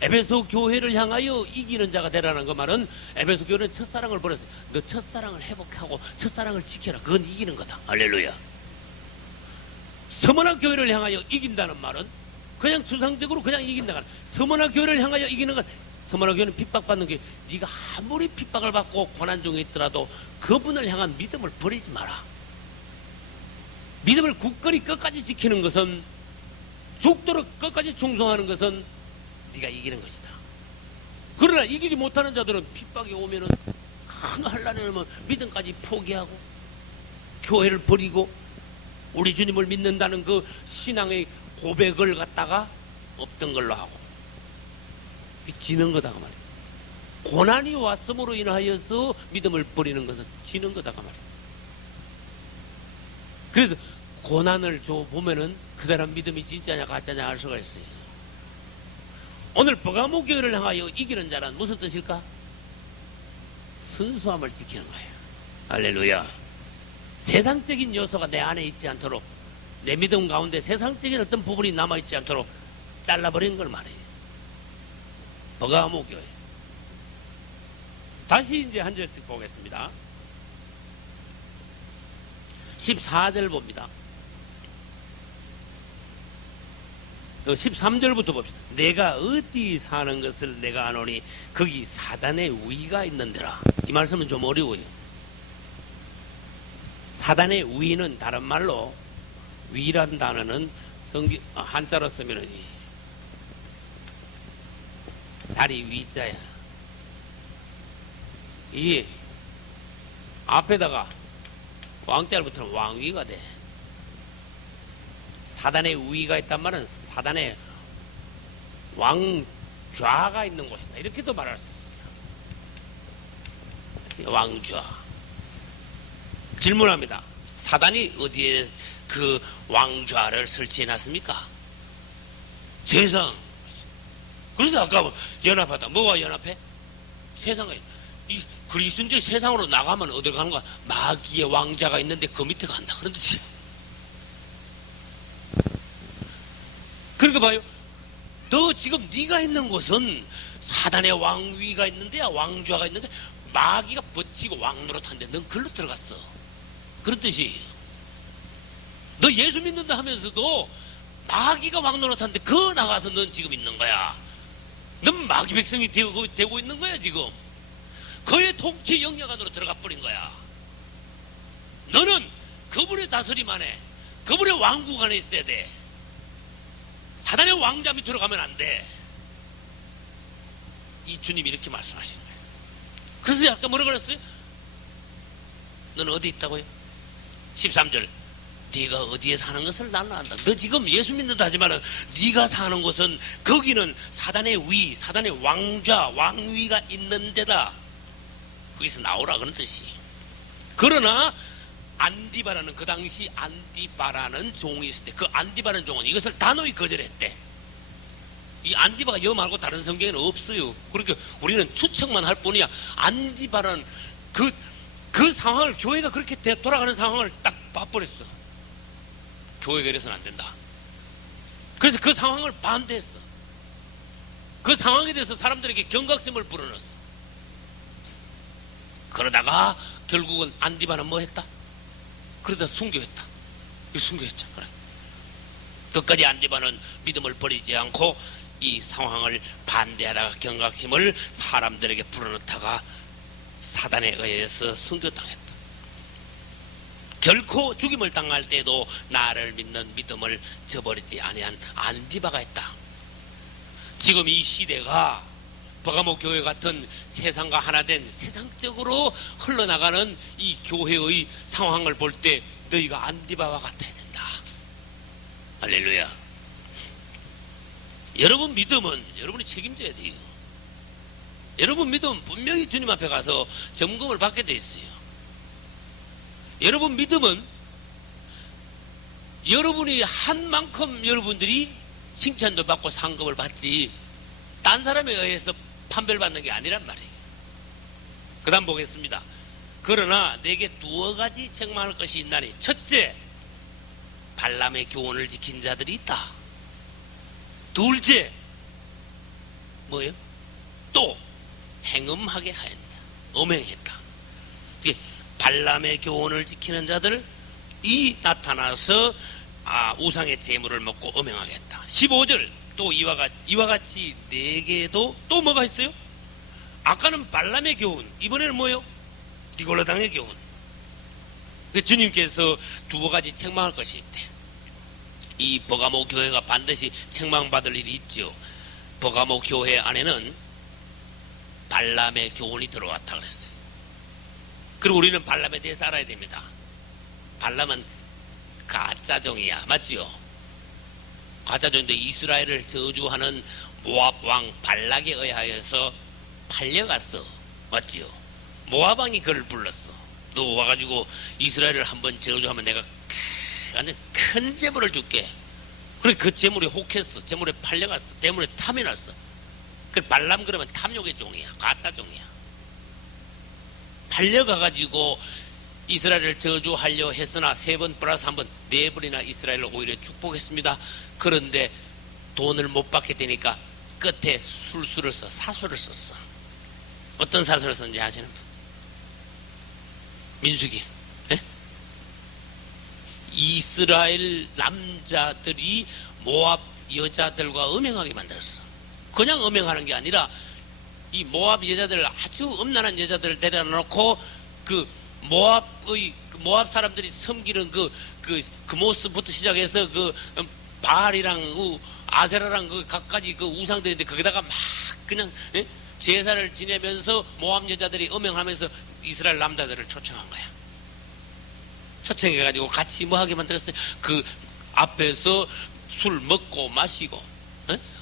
에베소 교회를 향하여 이기는 자가 되라는 그 말은 에베소 교회는 첫사랑을 버렸어. 너 첫사랑을 회복하고 첫사랑을 지켜라. 그건 이기는 거다. 할렐루야. 서머나 교회를 향하여 이긴다는 말은 그냥 추상적으로 그냥 이긴다가 아니라 서머나 교회를 향하여 이기는 것. 서머나 교회는 핍박받는 게 네가 아무리 핍박을 받고 고난 중에 있더라도 그분을 향한 믿음을 버리지 마라. 믿음을 굳건히 끝까지 지키는 것은, 죽도록 끝까지 충성하는 것은 네가 이기는 것이다. 그러나 이기지 못하는 자들은 핍박이 오면은 큰 환난이 오면 믿음까지 포기하고 교회를 버리고 우리 주님을 믿는다는 그 신앙의 고백을 갖다가 없던 걸로 하고 지는 거다 그 말이에요. 고난이 왔음으로 인하여서 믿음을 버리는 것은 지는 거다 그 말이에요. 그래서 고난을 보면은 그 사람 믿음이 진짜냐 가짜냐 알 수가 있어요. 오늘 버가모 교회를 향하여 이기는 자란 무슨 뜻일까? 순수함을 지키는 거예요. 할렐루야. 세상적인 요소가 내 안에 있지 않도록, 내 믿음 가운데 세상적인 어떤 부분이 남아있지 않도록 잘라버리는 걸 말해요. 버가모 교회. 다시 이제 한 절씩 보겠습니다. 14절 봅니다. 13절부터 봅시다. 내가 어디 사는 것을 내가 아노니 거기 사단의 위가 있는데라. 이 말씀은 좀 어려워요. 사단의 위는 다른 말로, 위란 단어는 한자로 쓰면 자리 위자야. 이 앞에다가 왕자를 붙으면 왕위가 돼. 사단의 위가 있단 말은 사단의 왕좌가 있는 곳이다. 이렇게도 말할 수 있어요. 왕좌. 질문합니다. 사단이 어디에 그 왕좌를 설치해 놨습니까? 세상. 그래서 아까 연합하다. 뭐가 연합해? 세상에. 이 그리스도인들이 세상으로 나가면 어딜 가는가? 마귀의 왕자가 있는데 그 밑에 간다. 그런 뜻이에요. 그러니까 봐요. 너 지금 네가 있는 곳은 사단의 왕위가 있는데야, 왕좌가 있는데 마귀가 버티고 왕노릇한데 넌 글로 들어갔어. 그런 뜻이. 너 예수 믿는다 하면서도 마귀가 왕노릇한데 그 나가서 넌 지금 있는 거야. 넌 마귀 백성이 되고 있는 거야 지금. 그의 통치 영역 안으로 들어가 버린 거야. 너는 그분의 다스림 안에, 그분의 왕국 안에 있어야 돼. 사단의 왕자 밑으로 가면 안 돼. 이 주님이 이렇게 말씀하시는 거예요. 그래서 아까 뭐라 그랬어요? 너는 어디 있다고요? 13절. 네가 어디에 사는 것을 나는 안다. 너 지금 예수 믿는다 하지만 네가 사는 곳은 거기는 사단의 위, 사단의 왕좌, 왕위가 있는 데다. 거기서 나오라 그런 뜻이. 그러나 안디바라는, 그 당시 안디바라는 종이 있을 때, 그 안디바라는 종은 이것을 단호히 거절했대. 이 안디바가 여 말고 다른 성경에는 없어요. 그러니까 우리는 추측만 할 뿐이야. 안디바라는 그 상황을, 교회가 그렇게 돌아가는 상황을 딱 봐버렸어. 교회가 이래서는 안 된다. 그래서 그 상황을 반대했어. 그 상황에 대해서 사람들에게 경각심을 불어넣었어. 그러다가 결국은 안디바는 뭐 했다? 그러다 순교했다. 순교했죠. 그래. 끝까지 안디바는 믿음을 버리지 않고 이 상황을 반대하다가 경각심을 사람들에게 불어넣다가 사단에 의해서 순교당했다. 결코 죽임을 당할 때도 나를 믿는 믿음을 저버리지 아니한 안디바가 있다. 지금 이 시대가 버가모 교회 같은 세상과 하나 된 세상적으로 흘러나가는 이 교회의 상황을 볼 때 너희가 안디바와 같아야 된다. 할렐루야. 여러분 믿음은 여러분이 책임져야 돼요. 여러분 믿음은 분명히 주님 앞에 가서 점검을 받게 돼 있어요. 여러분 믿음은 여러분이 한 만큼 여러분들이 칭찬도 받고 상급을 받지 딴 사람에 의해서 판별을 받는 게 아니란 말이에요. 그 다음 보겠습니다. 그러나 내게 두어 가지 책망할 것이 있나니, 첫째, 발람의 교훈을 지킨 자들이 있다. 둘째, 뭐예요? 또 행음하게 하였다. 음행했다. 발람의 교훈을 지키는 자들이 나타나서 우상의 제물을 먹고 음행하게 했다. 15절, 또 이와 같이 네 개도 또 뭐가 있어요? 아까는 발람의 교훈, 이번에는 뭐예요? 니골라당의 교훈. 주님께서 두어 가지 책망할 것이 있대. 이 버가모 교회가 반드시 책망받을 일이 있죠. 버가모 교회 안에는 발람의 교훈이 들어왔다 그랬어요. 그리고 우리는 발람에 대해서 알아야 됩니다. 발람은 가짜종이야. 맞지요? 가짜종인데 이스라엘을 저주하는 모압 왕 발락에 의하여서 팔려갔어. 맞지요? 모압 왕이 그를 불렀어. 너 와가지고 이스라엘을 한번 저주하면 내가 완전 큰 재물을 줄게. 그래, 그 재물이 혹했어. 재물에 팔려갔어. 재물에 탐이 났어. 그 발람 그러면 탐욕의 종이야. 가짜 종이야. 팔려가가지고 이스라엘을 저주하려 했으나 3번 플러스 1번 4번이나 이스라엘을 오히려 축복했습니다. 그런데 돈을 못 받게 되니까 끝에 술수를 써, 사수를 썼어. 어떤 사수를 썼는지 아시는 분? 민수기. 예? 이스라엘 남자들이 모압 여자들과 음행하게 만들었어. 그냥 음행하는 게 아니라 이 모압 여자들, 아주 음란한 여자들을 데려다 놓고 그 모압 사람들이 섬기는 그 모스부터 시작해서 그 바알이랑 아세라랑 그 각가지 그 우상들인데 거기다가 막 그냥 제사를 지내면서 모압 여자들이 음행하면서 이스라엘 남자들을 초청한 거야. 초청해가지고 같이 뭐 하게 만들었어요. 그 앞에서 술 먹고 마시고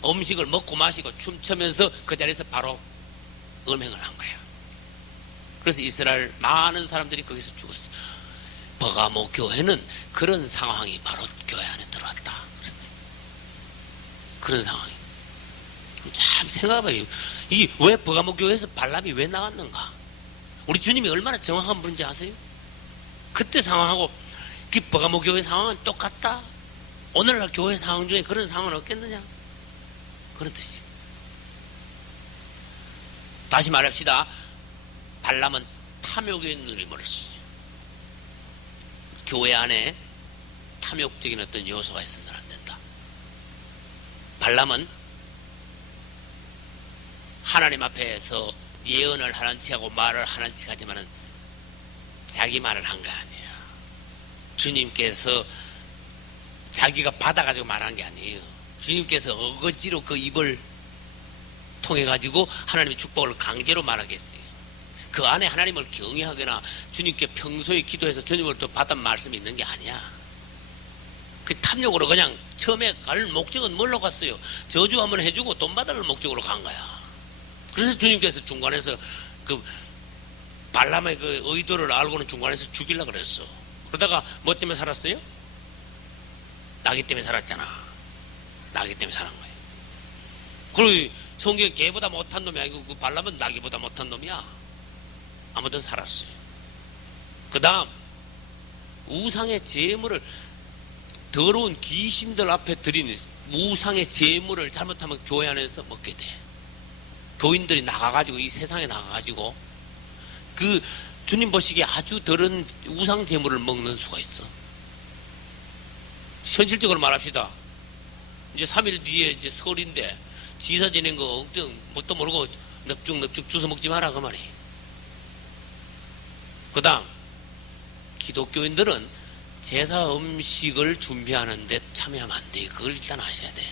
음식을 먹고 마시고 춤추면서 그 자리에서 바로 음행을 한 거야. 그래서 이스라엘 많은 사람들이 거기서 죽었어. 버가모 교회는 그런 상황이 바로 교회 안에 들어왔다. 그랬어요. 그런 상황이. 참 생각해봐요. 이 왜 버가모 교회에서 발람이 왜 나왔는가? 우리 주님이 얼마나 정확한 분인지 아세요? 그때 상황하고 그 버가모 교회 상황은 똑같다. 오늘날 교회 상황 중에 그런 상황은 없겠느냐? 그런 뜻이에요. 다시 말합시다. 발람은 탐욕의 눈이 멀었어요. 교회 안에 탐욕적인 어떤 요소가 있어서는 안 된다. 발람은 하나님 앞에서 예언을 하는 척하고 말을 하는 척 하지만은 자기 말을 한 거 아니에요. 주님께서 자기가 받아가지고 말한 게 아니에요. 주님께서 어거지로 그 입을 통해 가지고 하나님의 축복을 강제로 말하겠어요. 그 안에 하나님을 경외하거나 주님께 평소에 기도해서 주님을 또 받은 말씀이 있는 게 아니야. 그 탐욕으로 그냥 처음에 갈 목적은 뭘로 갔어요? 저주 한번 해주고 돈 받을 목적으로 간 거야. 그래서 주님께서 중간에서 그 발람의 그 의도를 알고는 중간에서 죽이려고 그랬어. 그러다가 뭐 때문에 살았어요? 나귀 때문에 살았잖아. 나귀 때문에 살은 거예요. 그리고 성경에 개보다 못한 놈이 아니고 그 발람은 나귀보다 못한 놈이야. 아무튼 살았어요. 그 다음 우상의 제물을 더러운 귀신들 앞에 드리는 우상의 제물을 잘못하면 교회 안에서 먹게 돼. 교인들이 나가가지고 이 세상에 나가가지고 그 주님 보시기에 아주 더러운 우상 제물을 먹는 수가 있어. 현실적으로 말합시다. 이제 3일 뒤에 이제 설인데 지사 지낸 거 엉뚱 뭣도 모르고 넙죽넙죽 주워 먹지 마라 그 말이. 그 다음 기독교인들은 제사 음식을 준비하는데 참여하면 안 돼요. 그걸 일단 아셔야 돼.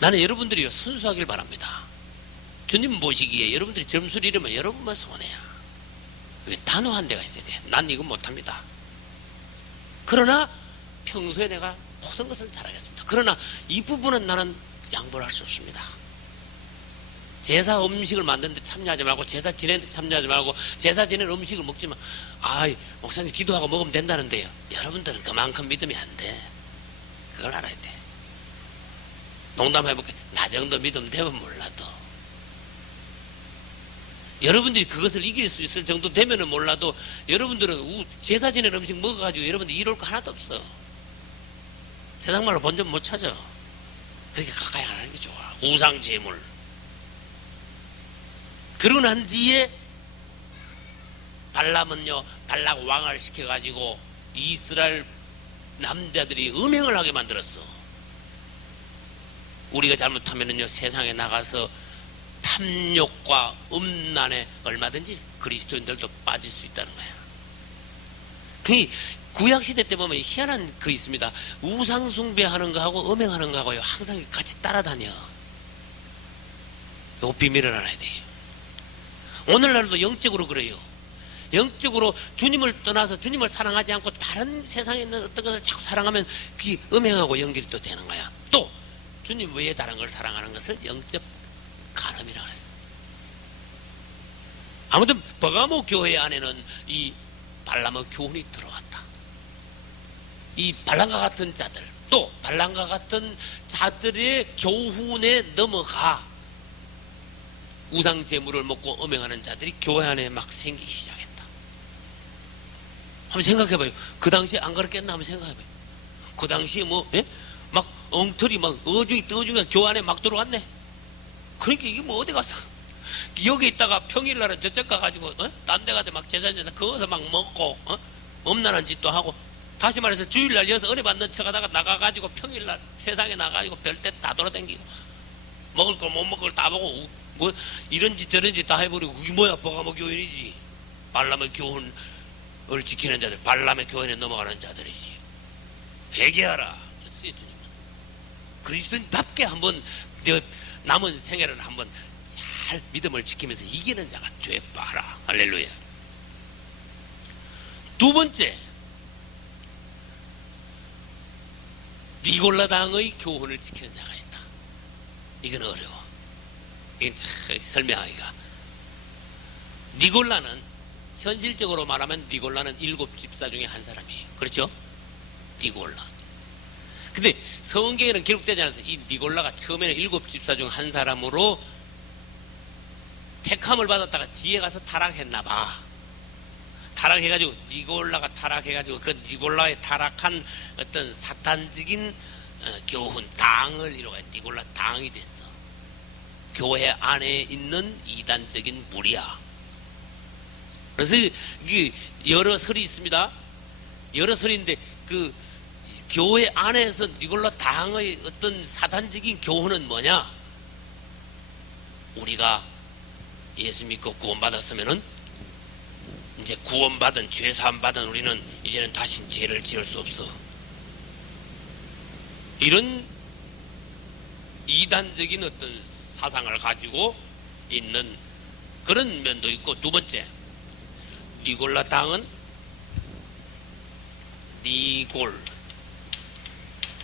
나는 여러분들이 순수하길 바랍니다. 주님 보시기에 여러분들이 점수를 잃으면 여러분만 손해야. 왜 단호한 데가 있어야 돼. 난 이거 못합니다. 그러나 평소에 내가 모든 것을 잘하겠습니다. 그러나 이 부분은 나는 양보를 할 수 없습니다. 제사 음식을 만드는데 참여하지 말고 제사 지내는데 참여하지 말고 제사 지내는 음식을 먹지만 아이 목사님 기도하고 먹으면 된다는데요. 여러분들은 그만큼 믿음이 안 돼. 그걸 알아야 돼. 농담해볼게. 나 정도 믿음 되면 몰라도 여러분들이 그것을 이길 수 있을 정도 되면은 몰라도 여러분들은 제사 지내는 음식 먹어가지고 여러분들 이룰 거 하나도 없어. 세상 말로 본전 못 찾아. 그러니까 가까이 안 하는 게 좋아. 우상 제물. 그러고 난 뒤에 발람은요, 발락 왕을 시켜가지고 이스라엘 남자들이 음행을 하게 만들었어. 우리가 잘못하면은요, 세상에 나가서 탐욕과 음란에 얼마든지 그리스도인들도 빠질 수 있다는 거야. 그 구약시대 때 보면 희한한 거 있습니다. 우상숭배하는 거하고 음행하는 거하고요, 항상 같이 따라다녀. 이거 비밀을 알아야 돼요. 오늘날도 영적으로 그래요. 영적으로 주님을 떠나서 주님을 사랑하지 않고 다른 세상에 있는 어떤 것을 자꾸 사랑하면 그게 음행하고 연결이 또 되는 거야. 또 주님 외에 다른 걸 사랑하는 것을 영적 간음이라고 했어. 아무튼 버가모 교회 안에는 이 발람의 교훈이 들어왔다. 이 발람과 같은 자들, 또 발람과 같은 자들의 교훈에 넘어가 우상 제물을 먹고 음행하는 자들이 교회 안에 막 생기기 시작했다. 한번 생각해봐요. 그 당시에 안 그랬겠나 한번 생각해봐요. 그 당시에 뭐 막 엉터리 막 어중이 떠중이 교회 안에 막 들어왔네. 그러니까 이게 뭐 어디 가서 여기 있다가 평일날은 저쪽 가가지고 딴 데 가서 막 제사제사 거기서 막 먹고 엄난한 짓도 하고, 다시 말해서 주일날 여기서 은혜 받는 척 하다가 나가가지고 평일날 세상에 나가가지고 별때 다 돌아다니고 먹을 거 못 먹을 거 다 보고 뭐 이런 짓 저런 짓 다 해버리고, 그게 뭐야? 버가모 교인이지. 발람의 교훈을 지키는 자들, 발람의 교훈에 넘어가는 자들이지. 회개하라 그랬어요 주님은. 그리스도인답게 한번 남은 생애를 한번 잘 믿음을 지키면서 이기는 자가 되어봐라. 할렐루야. 두 번째, 니골라 당의 교훈을 지키는 자가 있다. 이건 어려워. 이건 참 설명하기가. 니골라는 현실적으로 말하면 니골라는 7 집사 중에 한 사람이에요. 그렇죠? 니골라. 근데 성경에는 기록되지 않아서 이 니골라가 처음에는 7 집사 중 한 사람으로 택함을 받았다가 뒤에 가서 타락했나봐. 타락해가지고 니골라가 타락해가지고 그 니골라의 타락한 어떤 사탄적인 교훈 당을 이루어가 니골라 당이 됐어. 교회 안에 있는 이단적인 무리야. 그래서 이게 여러 설이 있습니다. 여러 설인데 그 교회 안에서 니골라 당의 어떤 사단적인 교훈은 뭐냐? 우리가 예수 믿고 구원받았으면은 이제 구원받은 죄 사함 받은 우리는 이제는 다시 죄를 지을 수 없어. 이런 이단적인 어떤 사상을 가지고 있는 그런 면도 있고, 두 번째, 니골라 당은 니골,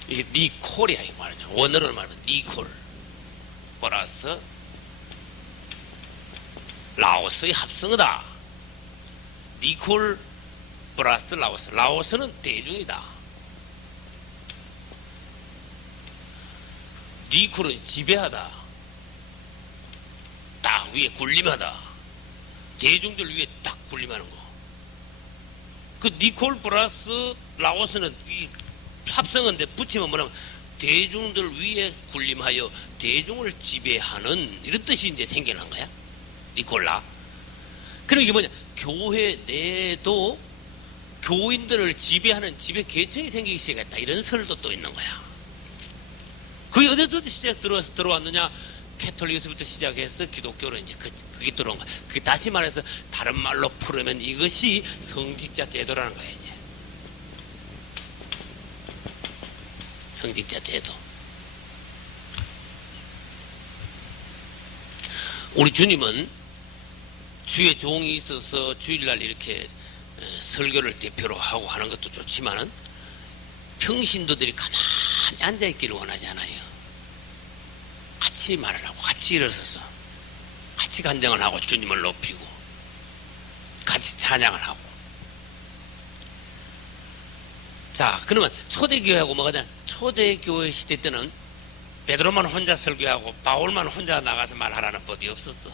이게 니콜이야 이 말이죠. 원어로 말하면 니콜 플러스 라오스의 합성어다. 니콜 플러스 라오스. 라오스는 대중이다. 니콜은 지배하다. 딱 위에 군림하다. 대중들 위에 딱 군림하는 거. 그 니콜 플러스 라오스는 이 합성어인데 붙이면 뭐냐면 대중들 위에 군림하여 대중을 지배하는 이런 뜻이 이제 생겨난 거야. 니콜라. 그럼 이게 뭐냐? 교회 내에도 교인들을 지배하는 지배 계층이 생기기 시작했다. 이런 설도 또 있는 거야. 그게 어디서부터 들어왔느냐? 캐톨릭에서부터 시작해서 기독교로 이제 그게 들어온 거야. 그게 다시 말해서 다른 말로 풀으면 이것이 성직자 제도라는 거야 이제. 성직자 제도. 우리 주님은 주의 종이 있어서 주일날 이렇게 설교를 대표로 하고 하는 것도 좋지만은 평신도들이 가만히 앉아있기를 원하지 않아요. 같이 말을 하고 같이 일어서서 같이 간증을 하고 주님을 높이고 같이 찬양을 하고. 자, 그러면 초대교회하고 뭐가 되냐? 초대교회 시대 때는 베드로만 혼자 설교하고 바울만 혼자 나가서 말하라는 법이 없었어.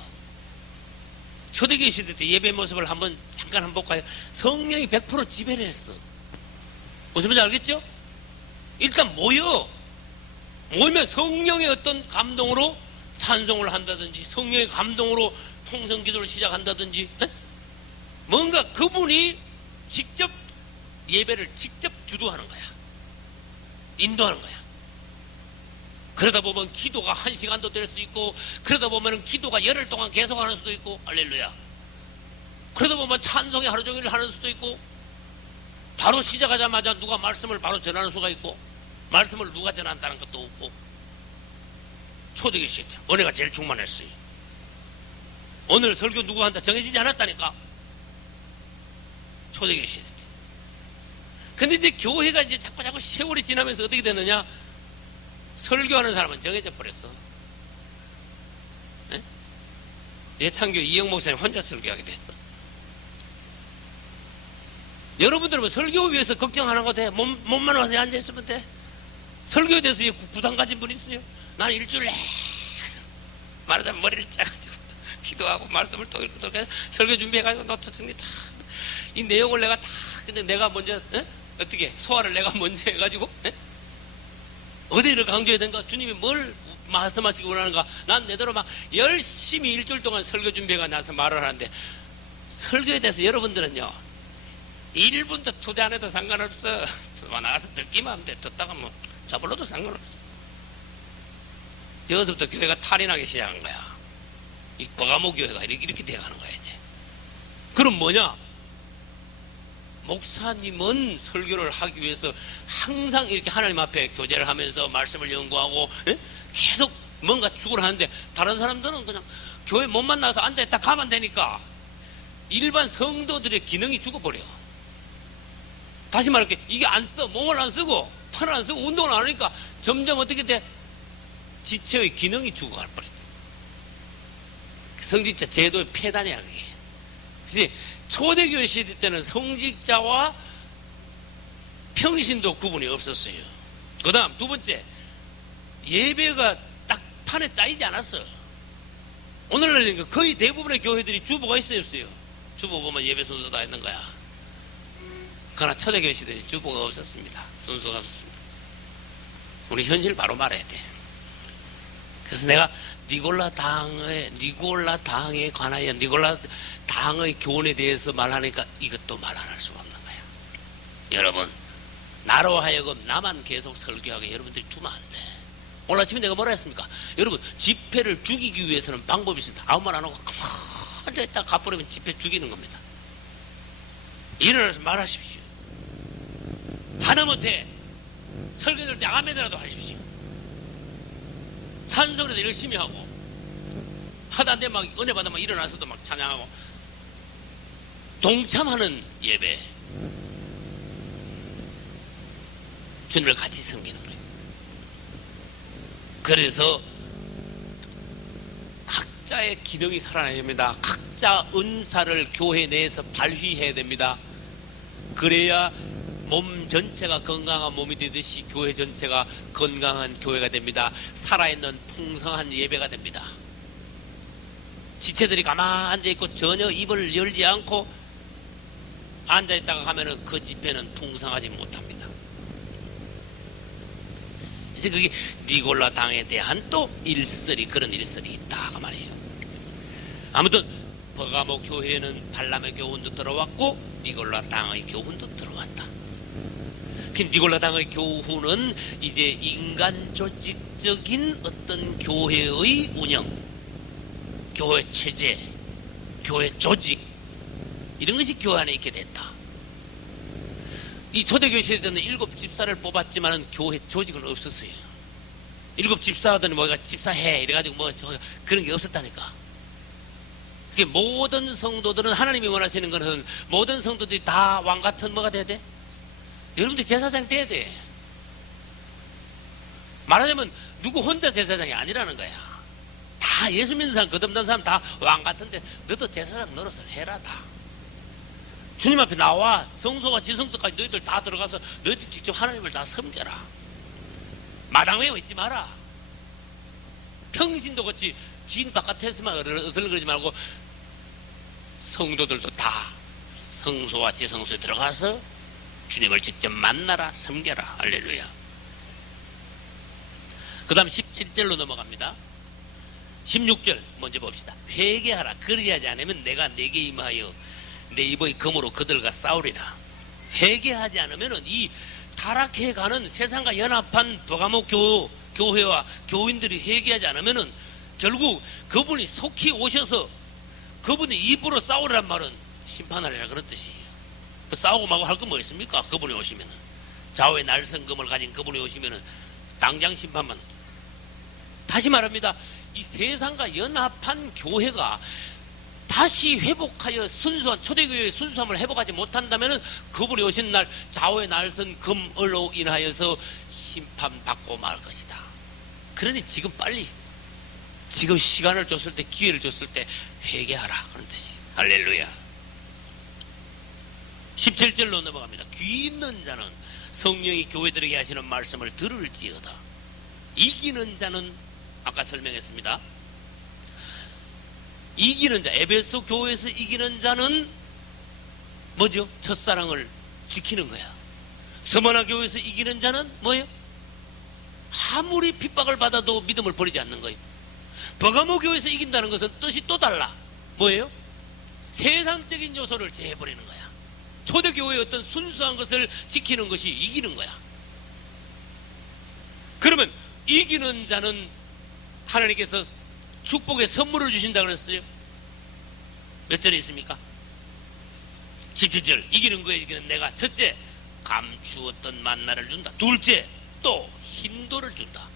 초대교회 시대 때 예배 모습을 한번 잠깐 한번 볼까요? 성령이 100% 지배를 했어. 무슨 말인지 알겠죠? 일단 모이면 성령의 어떤 감동으로 찬송을 한다든지 성령의 감동으로 통성기도를 시작한다든지 뭔가 그분이 직접 예배를 직접 주도하는 거야. 인도하는 거야. 그러다 보면 기도가 1시간도 될 수 있고, 그러다 보면 기도가 열흘 동안 계속하는 수도 있고, 할렐루야. 그러다 보면 찬송이 하루 종일 하는 수도 있고, 바로 시작하자마자 누가 말씀을 바로 전하는 수가 있고, 말씀을 누가 전한다는 것도 없고. 초대교회 시대 은혜가 제일 충만했어요. 오늘 설교 누가 한다 정해지지 않았다니까. 초대교회 시대. 근데 이제 교회가 이제 자꾸 세월이 지나면서 어떻게 되느냐? 설교하는 사람은 정해져 버렸어. 예? 예창교 이영 목사님 혼자 설교하게 됐어. 여러분들은 뭐 설교 위해서 걱정하는 거 돼? 몸만 와서 앉아있으면 돼? 설교에 대해서 부담 가진 분 있어요? 나는 일주일에 말하자면 머리를 짜가지고 기도하고 말씀을 또 읽고 설교 준비해가지고 노트 정리 다 이 내용을 내가 다 근데 내가 먼저 어떻게 소화를 내가 먼저 해가지고 어디를 강조해야 되는가? 주님이 뭘 말씀하시기 원하는가? 난 내대로 막 열심히 일주일 동안 설교 준비해가 나서 말을 하는데 설교에 대해서 여러분들은요 1분도 투자 안 해도 상관없어. 나가서 듣기만 하면 돼. 듣다가 뭐 잡을러도 상관없어. 여기서부터 교회가 탈이 나기 시작한 거야. 이 버가모 교회가 이렇게 돼가는 거야 이제. 그럼 뭐냐? 목사님은 설교를 하기 위해서 항상 이렇게 하나님 앞에 교제를 하면서 말씀을 연구하고 계속 뭔가 추구를 하는데 다른 사람들은 그냥 교회 못 만나서 앉아있다 가면 되니까 일반 성도들의 기능이 죽어버려. 다시 말할게, 이게 안 써. 몸을 안 쓰고 팔을 안 쓰고 운동을 안 하니까 점점 어떻게 돼? 지체의 기능이 죽어갈 거예요. 성직자 제도의 폐단이야 그게. 그래서 초대교회 시대 때는 성직자와 평신도 구분이 없었어요. 그 다음 두 번째, 예배가 딱 판에 짜이지 않았어. 오늘날은 거의 대부분의 교회들이 주보가 있어요 없어요? 주보 보면 예배 순서 다 있는 거야. 그러나 초대교회 시대에 주보가 없었습니다. 순서가 없었습니다. 우리 현실을 바로 말해야 돼. 그래서 내가 니골라 당에 관하여 니골라 당의 교훈에 대해서 말하니까 이것도 말 안 할 수가 없는 거야. 여러분, 나로 하여금 나만 계속 설교하게 여러분들이 두면 안 돼. 오늘 아침에 내가 뭐라 했습니까? 여러분, 집회를 죽이기 위해서는 방법이 있습니다. 아무 말 안 하고 가만히 앉아있다 가버리면 집회 죽이는 겁니다. 일어나서 말하십시오. 하다못해 설교될 때 아멘이라도 하십시오. 찬송이라도 열심히 하고 하다 안 되면 막 은혜 받으면 일어나서도 막 찬양하고 동참하는 예배, 주님을 같이 섬기는 거예요. 그래서 각자의 기능이 살아나야 됩니다. 각자 은사를 교회 내에서 발휘해야 됩니다. 그래야 몸 전체가 건강한 몸이 되듯이 교회 전체가 건강한 교회가 됩니다. 살아있는 풍성한 예배가 됩니다. 지체들이 가만히 앉아있고 전혀 입을 열지 않고 앉아있다가 가면은 그 집회는 풍성하지 못합니다. 이제 그게 니골라 당에 대한 또 일설이, 그런 일설이 있다 그 말이에요. 아무튼 버가모 교회에는 발람의 교훈도 들어왔고 니골라 당의 교훈도 들어왔다. 니골라 당의 교훈은 이제 인간 조직적인 어떤 교회의 운영, 교회 체제, 교회 조직, 이런 것이 교회 안에 있게 됐다. 이 초대교회 시대에는 7 집사를 뽑았지만 교회 조직은 없었어요. 7 집사하더니 뭐가 집사해 이래가지고 뭐 그런 게 없었다니까. 모든 성도들은 하나님이 원하시는 것은 모든 성도들이 다 왕같은 뭐가 돼야 돼? 여러분들 제사장 돼야 돼. 말하자면 누구 혼자 제사장이 아니라는 거야. 다 예수 믿는 사람, 거듭난 사람 다 왕같은데 너도 제사장 노릇을 해라. 다 주님 앞에 나와 성소와 지성소까지 너희들 다 들어가서 너희들 직접 하나님을 다 섬겨라. 마당 외에 있지 마라. 평신도 같이 진 바깥에서만 어슬거리지 말고 성도들도 다 성소와 지성소에 들어가서 주님을 직접 만나라, 섬겨라. 할렐루야. 그 다음 17절로 넘어갑니다. 16절 먼저 봅시다. 회개하라. 그리하지 않으면 내가 내게 임하여 내 입의 검으로 그들과 싸우리라. 회개하지 않으면 이 타락해가는 세상과 연합한 버가모 교회와 교인들이 회개하지 않으면 결국 그분이 속히 오셔서 그분이 입으로 싸우라는 말은 심판하리라 그런 뜻이에요. 싸우고 마고 할 거 뭐 있습니까? 그분이 오시면은, 좌우의 날성검을 가진 그분이 오시면은 당장 심판만. 다시 말합니다. 이 세상과 연합한 교회가 다시 회복하여 순수한 초대교회의 순수함을 회복하지 못한다면 그분이 오신 날 좌우의 날선 금을로 인하여서 심판받고 말 것이다. 그러니 지금 빨리, 지금 시간을 줬을 때, 기회를 줬을 때 회개하라, 그런 뜻이. 할렐루야. 17절로 넘어갑니다. 귀 있는 자는 성령이 교회들에게 하시는 말씀을 들을지어다. 이기는 자는, 아까 설명했습니다. 이기는 자, 에베소 교회에서 이기는 자는 뭐죠? 첫사랑을 지키는 거야. 서머나 교회에서 이기는 자는 뭐예요? 아무리 핍박을 받아도 믿음을 버리지 않는 거예요. 버가모 교회에서 이긴다는 것은 뜻이 또 달라. 뭐예요? 세상적인 요소를 제해버리는 거야. 초대교회의 어떤 순수한 것을 지키는 것이 이기는 거야. 그러면 이기는 자는 하나님께서 축복의 선물을 주신다 그랬어요. 몇 절에 있습니까? 17절. 이기는 거에 이기는 내가 첫째 감추었던 만나를 준다. 둘째 또 힘도를 준다.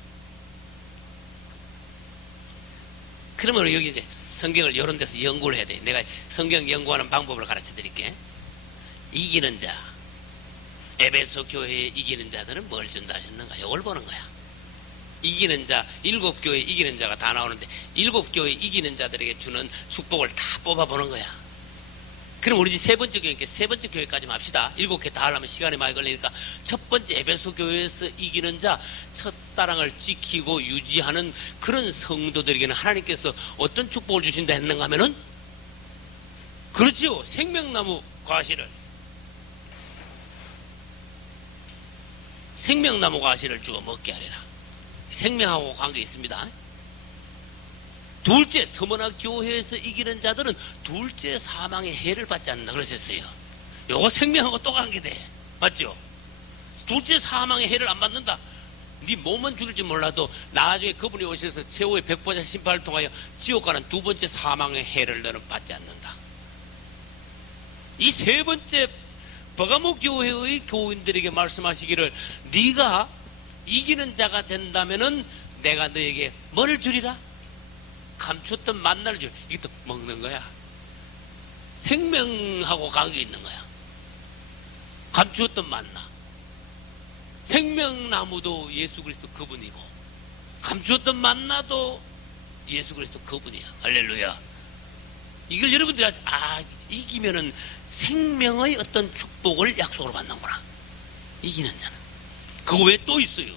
그러면 여기 이제 성경을 이런 데서 연구를 해야 돼. 내가 성경 연구하는 방법을 가르쳐 드릴게. 이기는 자, 에베소 교회에 이기는 자들은 뭘 준다 하셨는가? 이걸 보는 거야. 이기는 자, 7교회 이기는 자가 다 나오는데 7교회 이기는 자들에게 주는 축복을 다 뽑아보는 거야. 그럼 우리 이제 세 번째 교회니까 세 번째 교회까지만 합시다. 7개 다 하려면 시간이 많이 걸리니까 첫 번째 에베소 교회에서 이기는 자, 첫사랑을 지키고 유지하는 그런 성도들에게는 하나님께서 어떤 축복을 주신다 했는가 하면은, 그렇지요, 생명나무 과실을, 생명나무 과실을 주어 먹게 하리라. 생명하고 관계 있습니다. 둘째, 서머나 교회에서 이기는 자들은 둘째 사망의 해를 받지 않는다 그러셨어요. 요거 생명하고 또 관계돼. 맞죠? 둘째 사망의 해를 안 받는다. 네 몸은 죽을지 몰라도 나중에 그분이 오셔서 최후의 백보자 심판을 통하여 지옥 가는 두 번째 사망의 해를 너는 받지 않는다. 이 세 번째 버가모 교회의 교인들에게 말씀하시기를, 네가 이기는 자가 된다면은 내가 너에게 뭘 주리라? 감추었던 만나를 줄. 이게 또 먹는 거야. 생명하고 관계 있는 거야. 감추었던 만나. 생명나무도 예수 그리스도 그분이고, 감추었던 만나도 예수 그리스도 그분이야. 할렐루야. 이걸 여러분들이 아세요? 아, 이기면은 생명의 어떤 축복을 약속으로 받는구나. 이기는 자는. 그거 왜 또 있어요?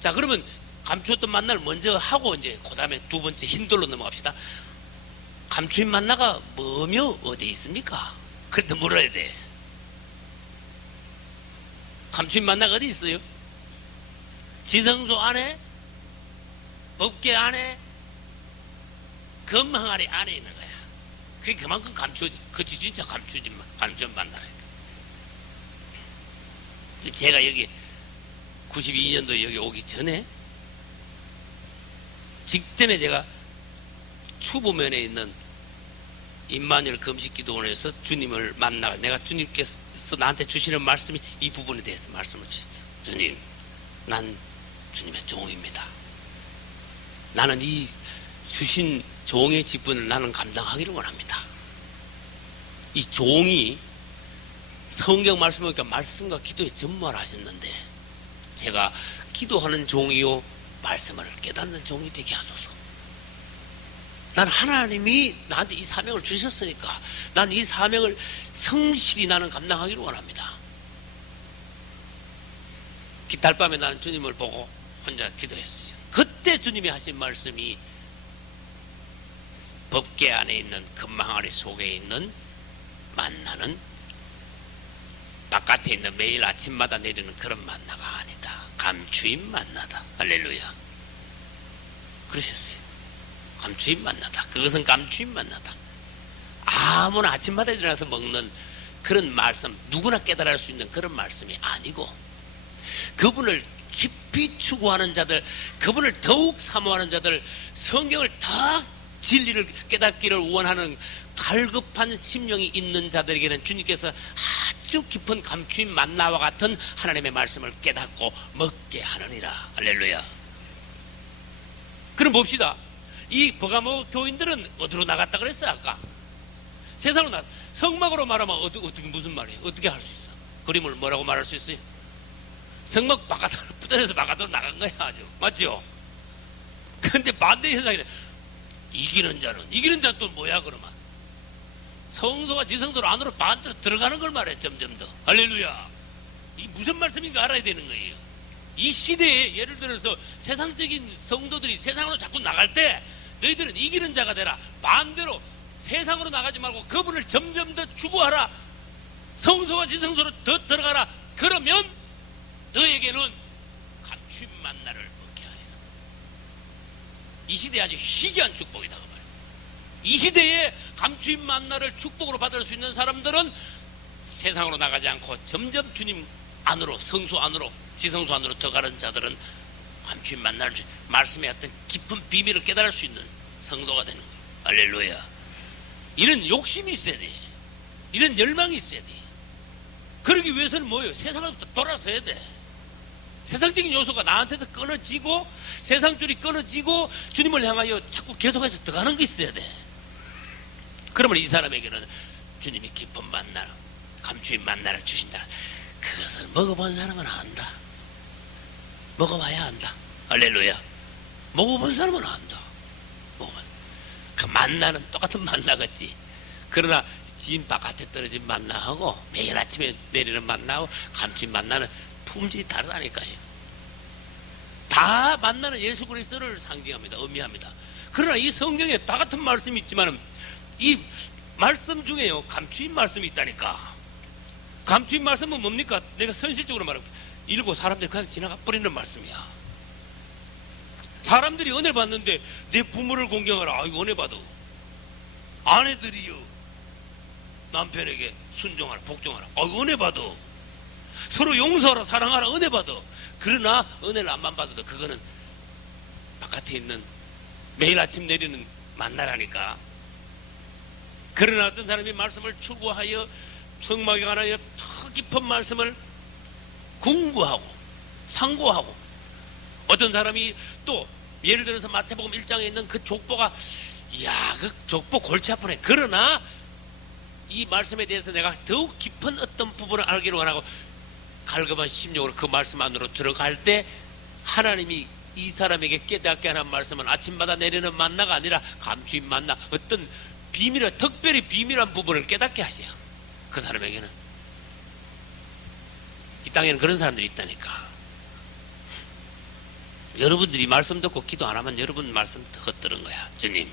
자, 그러면 감추었던 만나를 먼저 하고 이제 그 다음에 두 번째 힘돌로 넘어갑시다. 감추인 만나가 뭐며 어디에 있습니까? 그래도 물어야 돼. 감추인 만나가 어디 있어요? 지성소 안에, 법궤 안에, 금항아리 안에 있는 거야. 그게 그만큼 감추어지. 그치, 진짜 감추어진 만나래. 제가 여기 92년도 여기 오기 전에, 직전에 제가 추부면에 있는 임마누엘 금식기도원에서 주님을 만나가, 내가 주님께서 나한테 주시는 말씀이 이 부분에 대해서 말씀을 주셨어요. 주님, 난 주님의 종입니다. 나는 이 주신 종의 직분을 나는 감당하기를 원합니다. 이 종이 성경 말씀을 보니까 말씀과 기도에 전무하셨는데, 제가 기도하는 종이요 말씀을 깨닫는 종이 되게 하소서. 난 하나님이 나한테 이 사명을 주셨으니까 난 이 사명을 성실히 나는 감당하기를 원합니다. 달밤에 나는 주님을 보고 혼자 기도했어요. 그때 주님이 하신 말씀이, 법궤 안에 있는 금망아리 속에 있는 만나는 바깥에 있는 매일 아침마다 내리는 그런 만나가 아니다. 감추인 만나다. 할렐루야. 그러셨어요. 감추인 만나다. 그것은 감추인 만나다. 아무나 아침마다 일어나서 먹는 그런 말씀, 누구나 깨달을 수 있는 그런 말씀이 아니고, 그분을 깊이 추구하는 자들, 그분을 더욱 사모하는 자들, 성경을 더 진리를 깨닫기를 원하는 갈급한 심령이 있는 자들에게는 주님께서 아주 깊은 감추인 만나와 같은 하나님의 말씀을 깨닫고 먹게 하느니라. 할렐루야. 그럼 봅시다. 이 버가모 교인들은 어디로 나갔다 그랬어요 아까? 세상으로 성막으로 말하면 어떻게 무슨 말이에요? 어떻게 할 수 있어? 그림을 뭐라고 말할 수 있어요? 성막 바깥으로 부단해서 바깥으로 나간 거야 아주 맞죠? 근데 반대 현상이래. 이기는 자는 또 뭐야 그러면? 성소와 지성소로 안으로 반대로 들어가는 걸 말해. 점점 더 할렐루야. 이 무슨 말씀인가 알아야 되는 거예요. 이 시대에 예를 들어서 세상적인 성도들이 세상으로 자꾸 나갈 때 너희들은 이기는 자가 되라. 반대로 세상으로 나가지 말고 그분을 점점 더 추구하라. 성소와 지성소로 더 들어가라. 그러면 너에게는 감추인 만나를 얻게 하리라. 이 시대에 아주 희귀한 축복이다 그 말이에요. 이 시대에 감추인 만나를 축복으로 받을 수 있는 사람들은 세상으로 나가지 않고 점점 주님 안으로, 성소 안으로, 지성소 안으로 들어가는 자들은 감추인 만나를 말씀의 어떤 깊은 비밀을 깨달을 수 있는 성도가 되는 거예요. 할렐루야. 이런 욕심이 있어야 돼. 이런 열망이 있어야 돼. 그러기 위해서는 뭐예요? 세상으로부터 돌아서야 돼. 세상적인 요소가 나한테서 끊어지고 세상줄이 끊어지고 주님을 향하여 자꾸 계속해서 들어가는 게 있어야 돼. 그러면 이 사람에게는 주님이 깊은 만나, 감추인 만나를 주신다. 그것을 먹어본 사람은 안다. 먹어봐야 안다. 할렐루야. 먹어본 사람은 안다. 그 만나는 똑같은 만나겠지. 그러나 진 바깥에 떨어진 만나하고 매일 아침에 내리는 만나하고 감추인 만나는 품질이 다르다니까요. 다 만나는 예수 그리스도를 상징합니다. 의미합니다. 그러나 이 성경에 다 같은 말씀이 있지만 이 말씀 중에요 감추인 말씀이 있다니까. 감추인 말씀은 뭡니까? 내가 현실적으로 말하면 읽고 사람들이 그냥 지나가 버리는 말씀이야. 사람들이 은혜 받는데 내 부모를 공경하라. 아이고 은혜 받아. 아내들이요 남편에게 순종하라 복종하라. 아이고 은혜 받아. 서로 용서하라 사랑하라. 은혜 받아. 그러나 은혜를 안만 받아도 그거는 바깥에 있는 매일 아침 내리는 만나라니까. 그러나 어떤 사람이 말씀을 추구하여 성막에 관하여 더 깊은 말씀을 공부하고 상고하고, 어떤 사람이 또 예를 들어서 마태복음 1장에 있는 그 족보가 이야 그 족보 골치 아프네. 그러나 이 말씀에 대해서 내가 더욱 깊은 어떤 부분을 알기를 원하고 갈급한 심령으로 그 말씀 안으로 들어갈 때 하나님이 이 사람에게 깨닫게 하는 말씀은 아침마다 내리는 만나가 아니라 감추인 만나, 어떤 비밀한, 특별히 비밀한 부분을 깨닫게 하세요. 그 사람에게는. 이 땅에는 그런 사람들이 있다니까. 여러분들이 말씀 듣고 기도 안 하면 여러분 말씀 헛들은 거야. 주님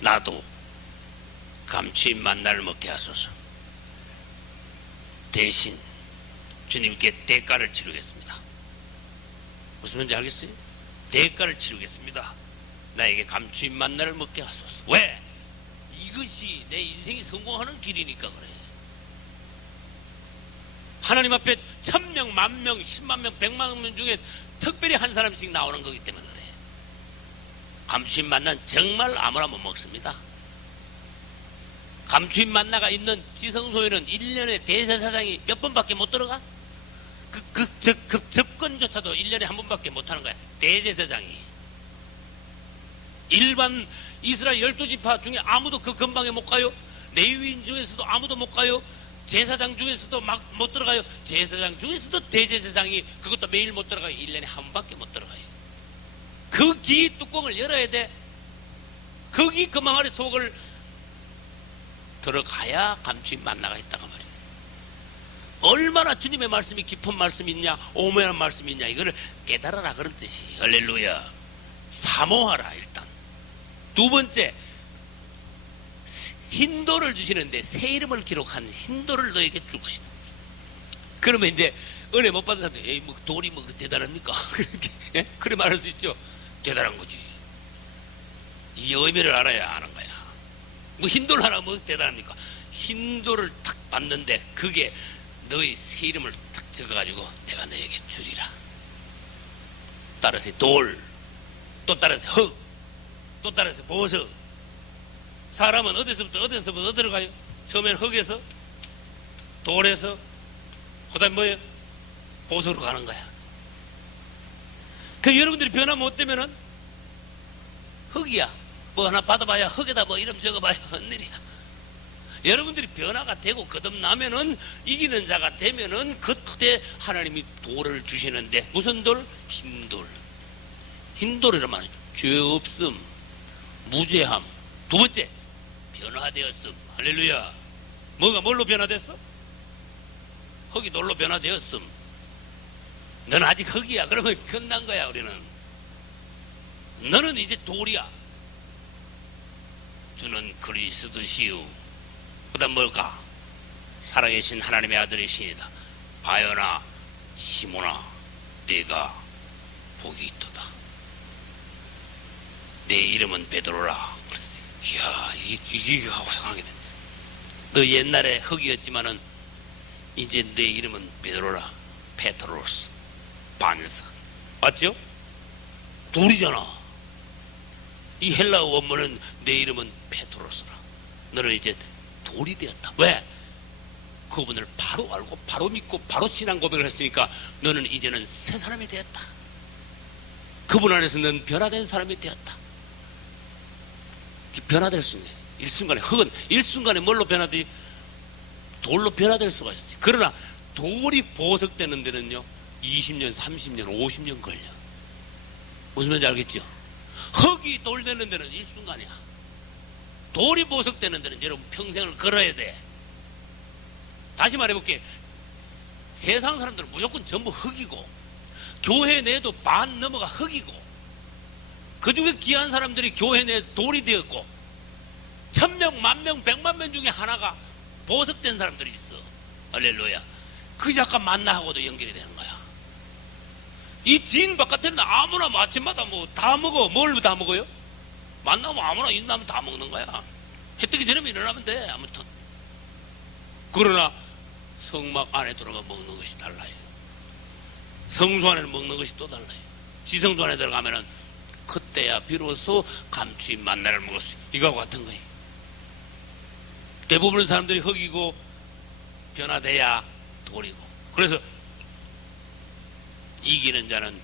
나도 감추인 만나를 먹게 하소서. 대신 주님께 대가를 치르겠습니다. 무슨 말인지 알겠어요? 대가를 치르겠습니다. 나에게 감추인 만나를 먹게 하소서. 왜? 이것이 내 인생이 성공하는 길이니까 그래. 하나님 앞에 1000명, 10,000명, 100,000명, 1,000,000명 중에 특별히 한 사람씩 나오는 거기 때문에 그래. 감추인 만나는 정말 아무나 못 먹습니다. 감추인 만나가 있는 지성소에는 1년에 대제사장이 몇 번밖에 못 들어가? 그 접근조차도 1년에 한 번밖에 못 하는 거야. 대제사장이. 일반 이스라엘 12지파 중에 아무도 그 근방에 못 가요. 레위인 중에서도 아무도 못 가요. 제사장 중에서도 막 못 들어가요. 제사장 중에서도 대제사장이 그것도 매일 못 들어가요. 1년에 한 번밖에 못 들어가요. 그 기 뚜껑을 열어야 돼. 거기 그 망아리 속을 들어가야 감추인 만나가 있다고 말이에요. 얼마나 주님의 말씀이 깊은 말씀이 있냐, 오묘한 말씀이 있냐, 이거를 깨달아라 그런 뜻이. 할렐루야. 사모하라. 일단 두 번째, 힌도를 주시는데 새 이름을 기록한 힌도를 너에게 줄 것이다. 그러면 이제 은혜 못 받은 사람들, 에이 뭐 돈이 뭐 대단합니까? 그렇게 예? 그래 말할 수 있죠. 대단한 거지. 이 의미를 알아야 아는 거야. 뭐 힌도를 하나 뭐 대단합니까? 힌도를 탁 받는데 그게 너의 새 이름을 탁 적어가지고 내가 너에게 주리라. 따라서 돌, 또 따라서 흙, 또 따라서 보석. 사람은 어디서부터 어디로 가요? 처음에는 흙에서, 돌에서, 그 다음에 뭐예요? 보석으로 가는 거야. 그 여러분들이 변화 못 되면은 흙이야. 뭐 하나 받아봐야 흙에다 뭐 이름 적어봐야 헛일이야. 여러분들이 변화가 되고 거듭나면은, 이기는 자가 되면은 그때 하나님이 돌을 주시는데, 무슨 돌? 흰돌. 흰돌이란 말이야. 죄 없음, 무죄함. 두 번째, 변화되었음. 할렐루야. 뭐가 뭘로 변화됐어? 흙이 돌로 변화되었음. 너는 아직 흙이야. 그러면 끝난 거야. 우리는 너는 이제 돌이야. 주는 그리스도시요. 그 다음 뭘까? 살아계신 하나님의 아들이시니다. 바요나 시모나, 네가 복이 있도다. 내 이름은 베드로라. 이야, 이게 하고 생각하게 된다. 너 옛날에 흙이었지만은 이제 내 이름은 베드로라. 페트로스, 반석. 맞죠? 돌이잖아. 이 헬라어 원문은 내 이름은 페트로스라. 너는 이제 돌이 되었다. 왜? 그분을 바로 알고 바로 믿고 바로 신앙 고백을 했으니까 너는 이제는 새 사람이 되었다. 그분 안에서 너는 변화된 사람이 되었다. 변화될 수 있네. 일순간에. 흙은 일순간에 뭘로 변화돼? 돌로 변화될 수가 있어요. 그러나 돌이 보석되는 데는요 20년, 30년, 50년 걸려. 무슨 말인지 알겠죠? 흙이 돌 되는 데는 일순간이야. 돌이 보석되는 데는 여러분 평생을 걸어야 돼. 다시 말해볼게. 세상 사람들은 무조건 전부 흙이고, 교회 내에도 반 넘어가 흙이고, 그 중에 귀한 사람들이 교회 내에 돌이 되었고, 1000명, 10,000명, 1,000,000명 중에 하나가 보석된 사람들이 있어. 할렐루야. 그 잠깐 만나하고도 연결이 되는 거야. 이 지인 바깥에는 아무나 아침마다 뭐 다 먹어. 뭘 다 먹어요? 만나면 아무나 있나면 다 먹는 거야. 해 뜨기 전에 일어나면 돼. 아무튼. 그러나 성막 안에 들어가 먹는 것이 달라요. 성수 안에는 먹는 것이 또 달라요. 지성소 안에 들어가면은 그때야 비로소 감추인 만나를 먹을 수 있고, 이거하고 같은 거예요. 대부분의 사람들이 흙이고 변화돼야 돌이고. 그래서 이기는 자는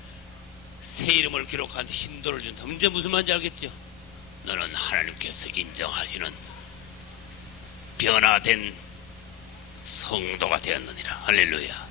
새 이름을 기록한 흰돌을 준다. 문제 무슨 말인지 알겠죠? 너는 하나님께서 인정하시는 변화된 성도가 되었느니라. 할렐루야.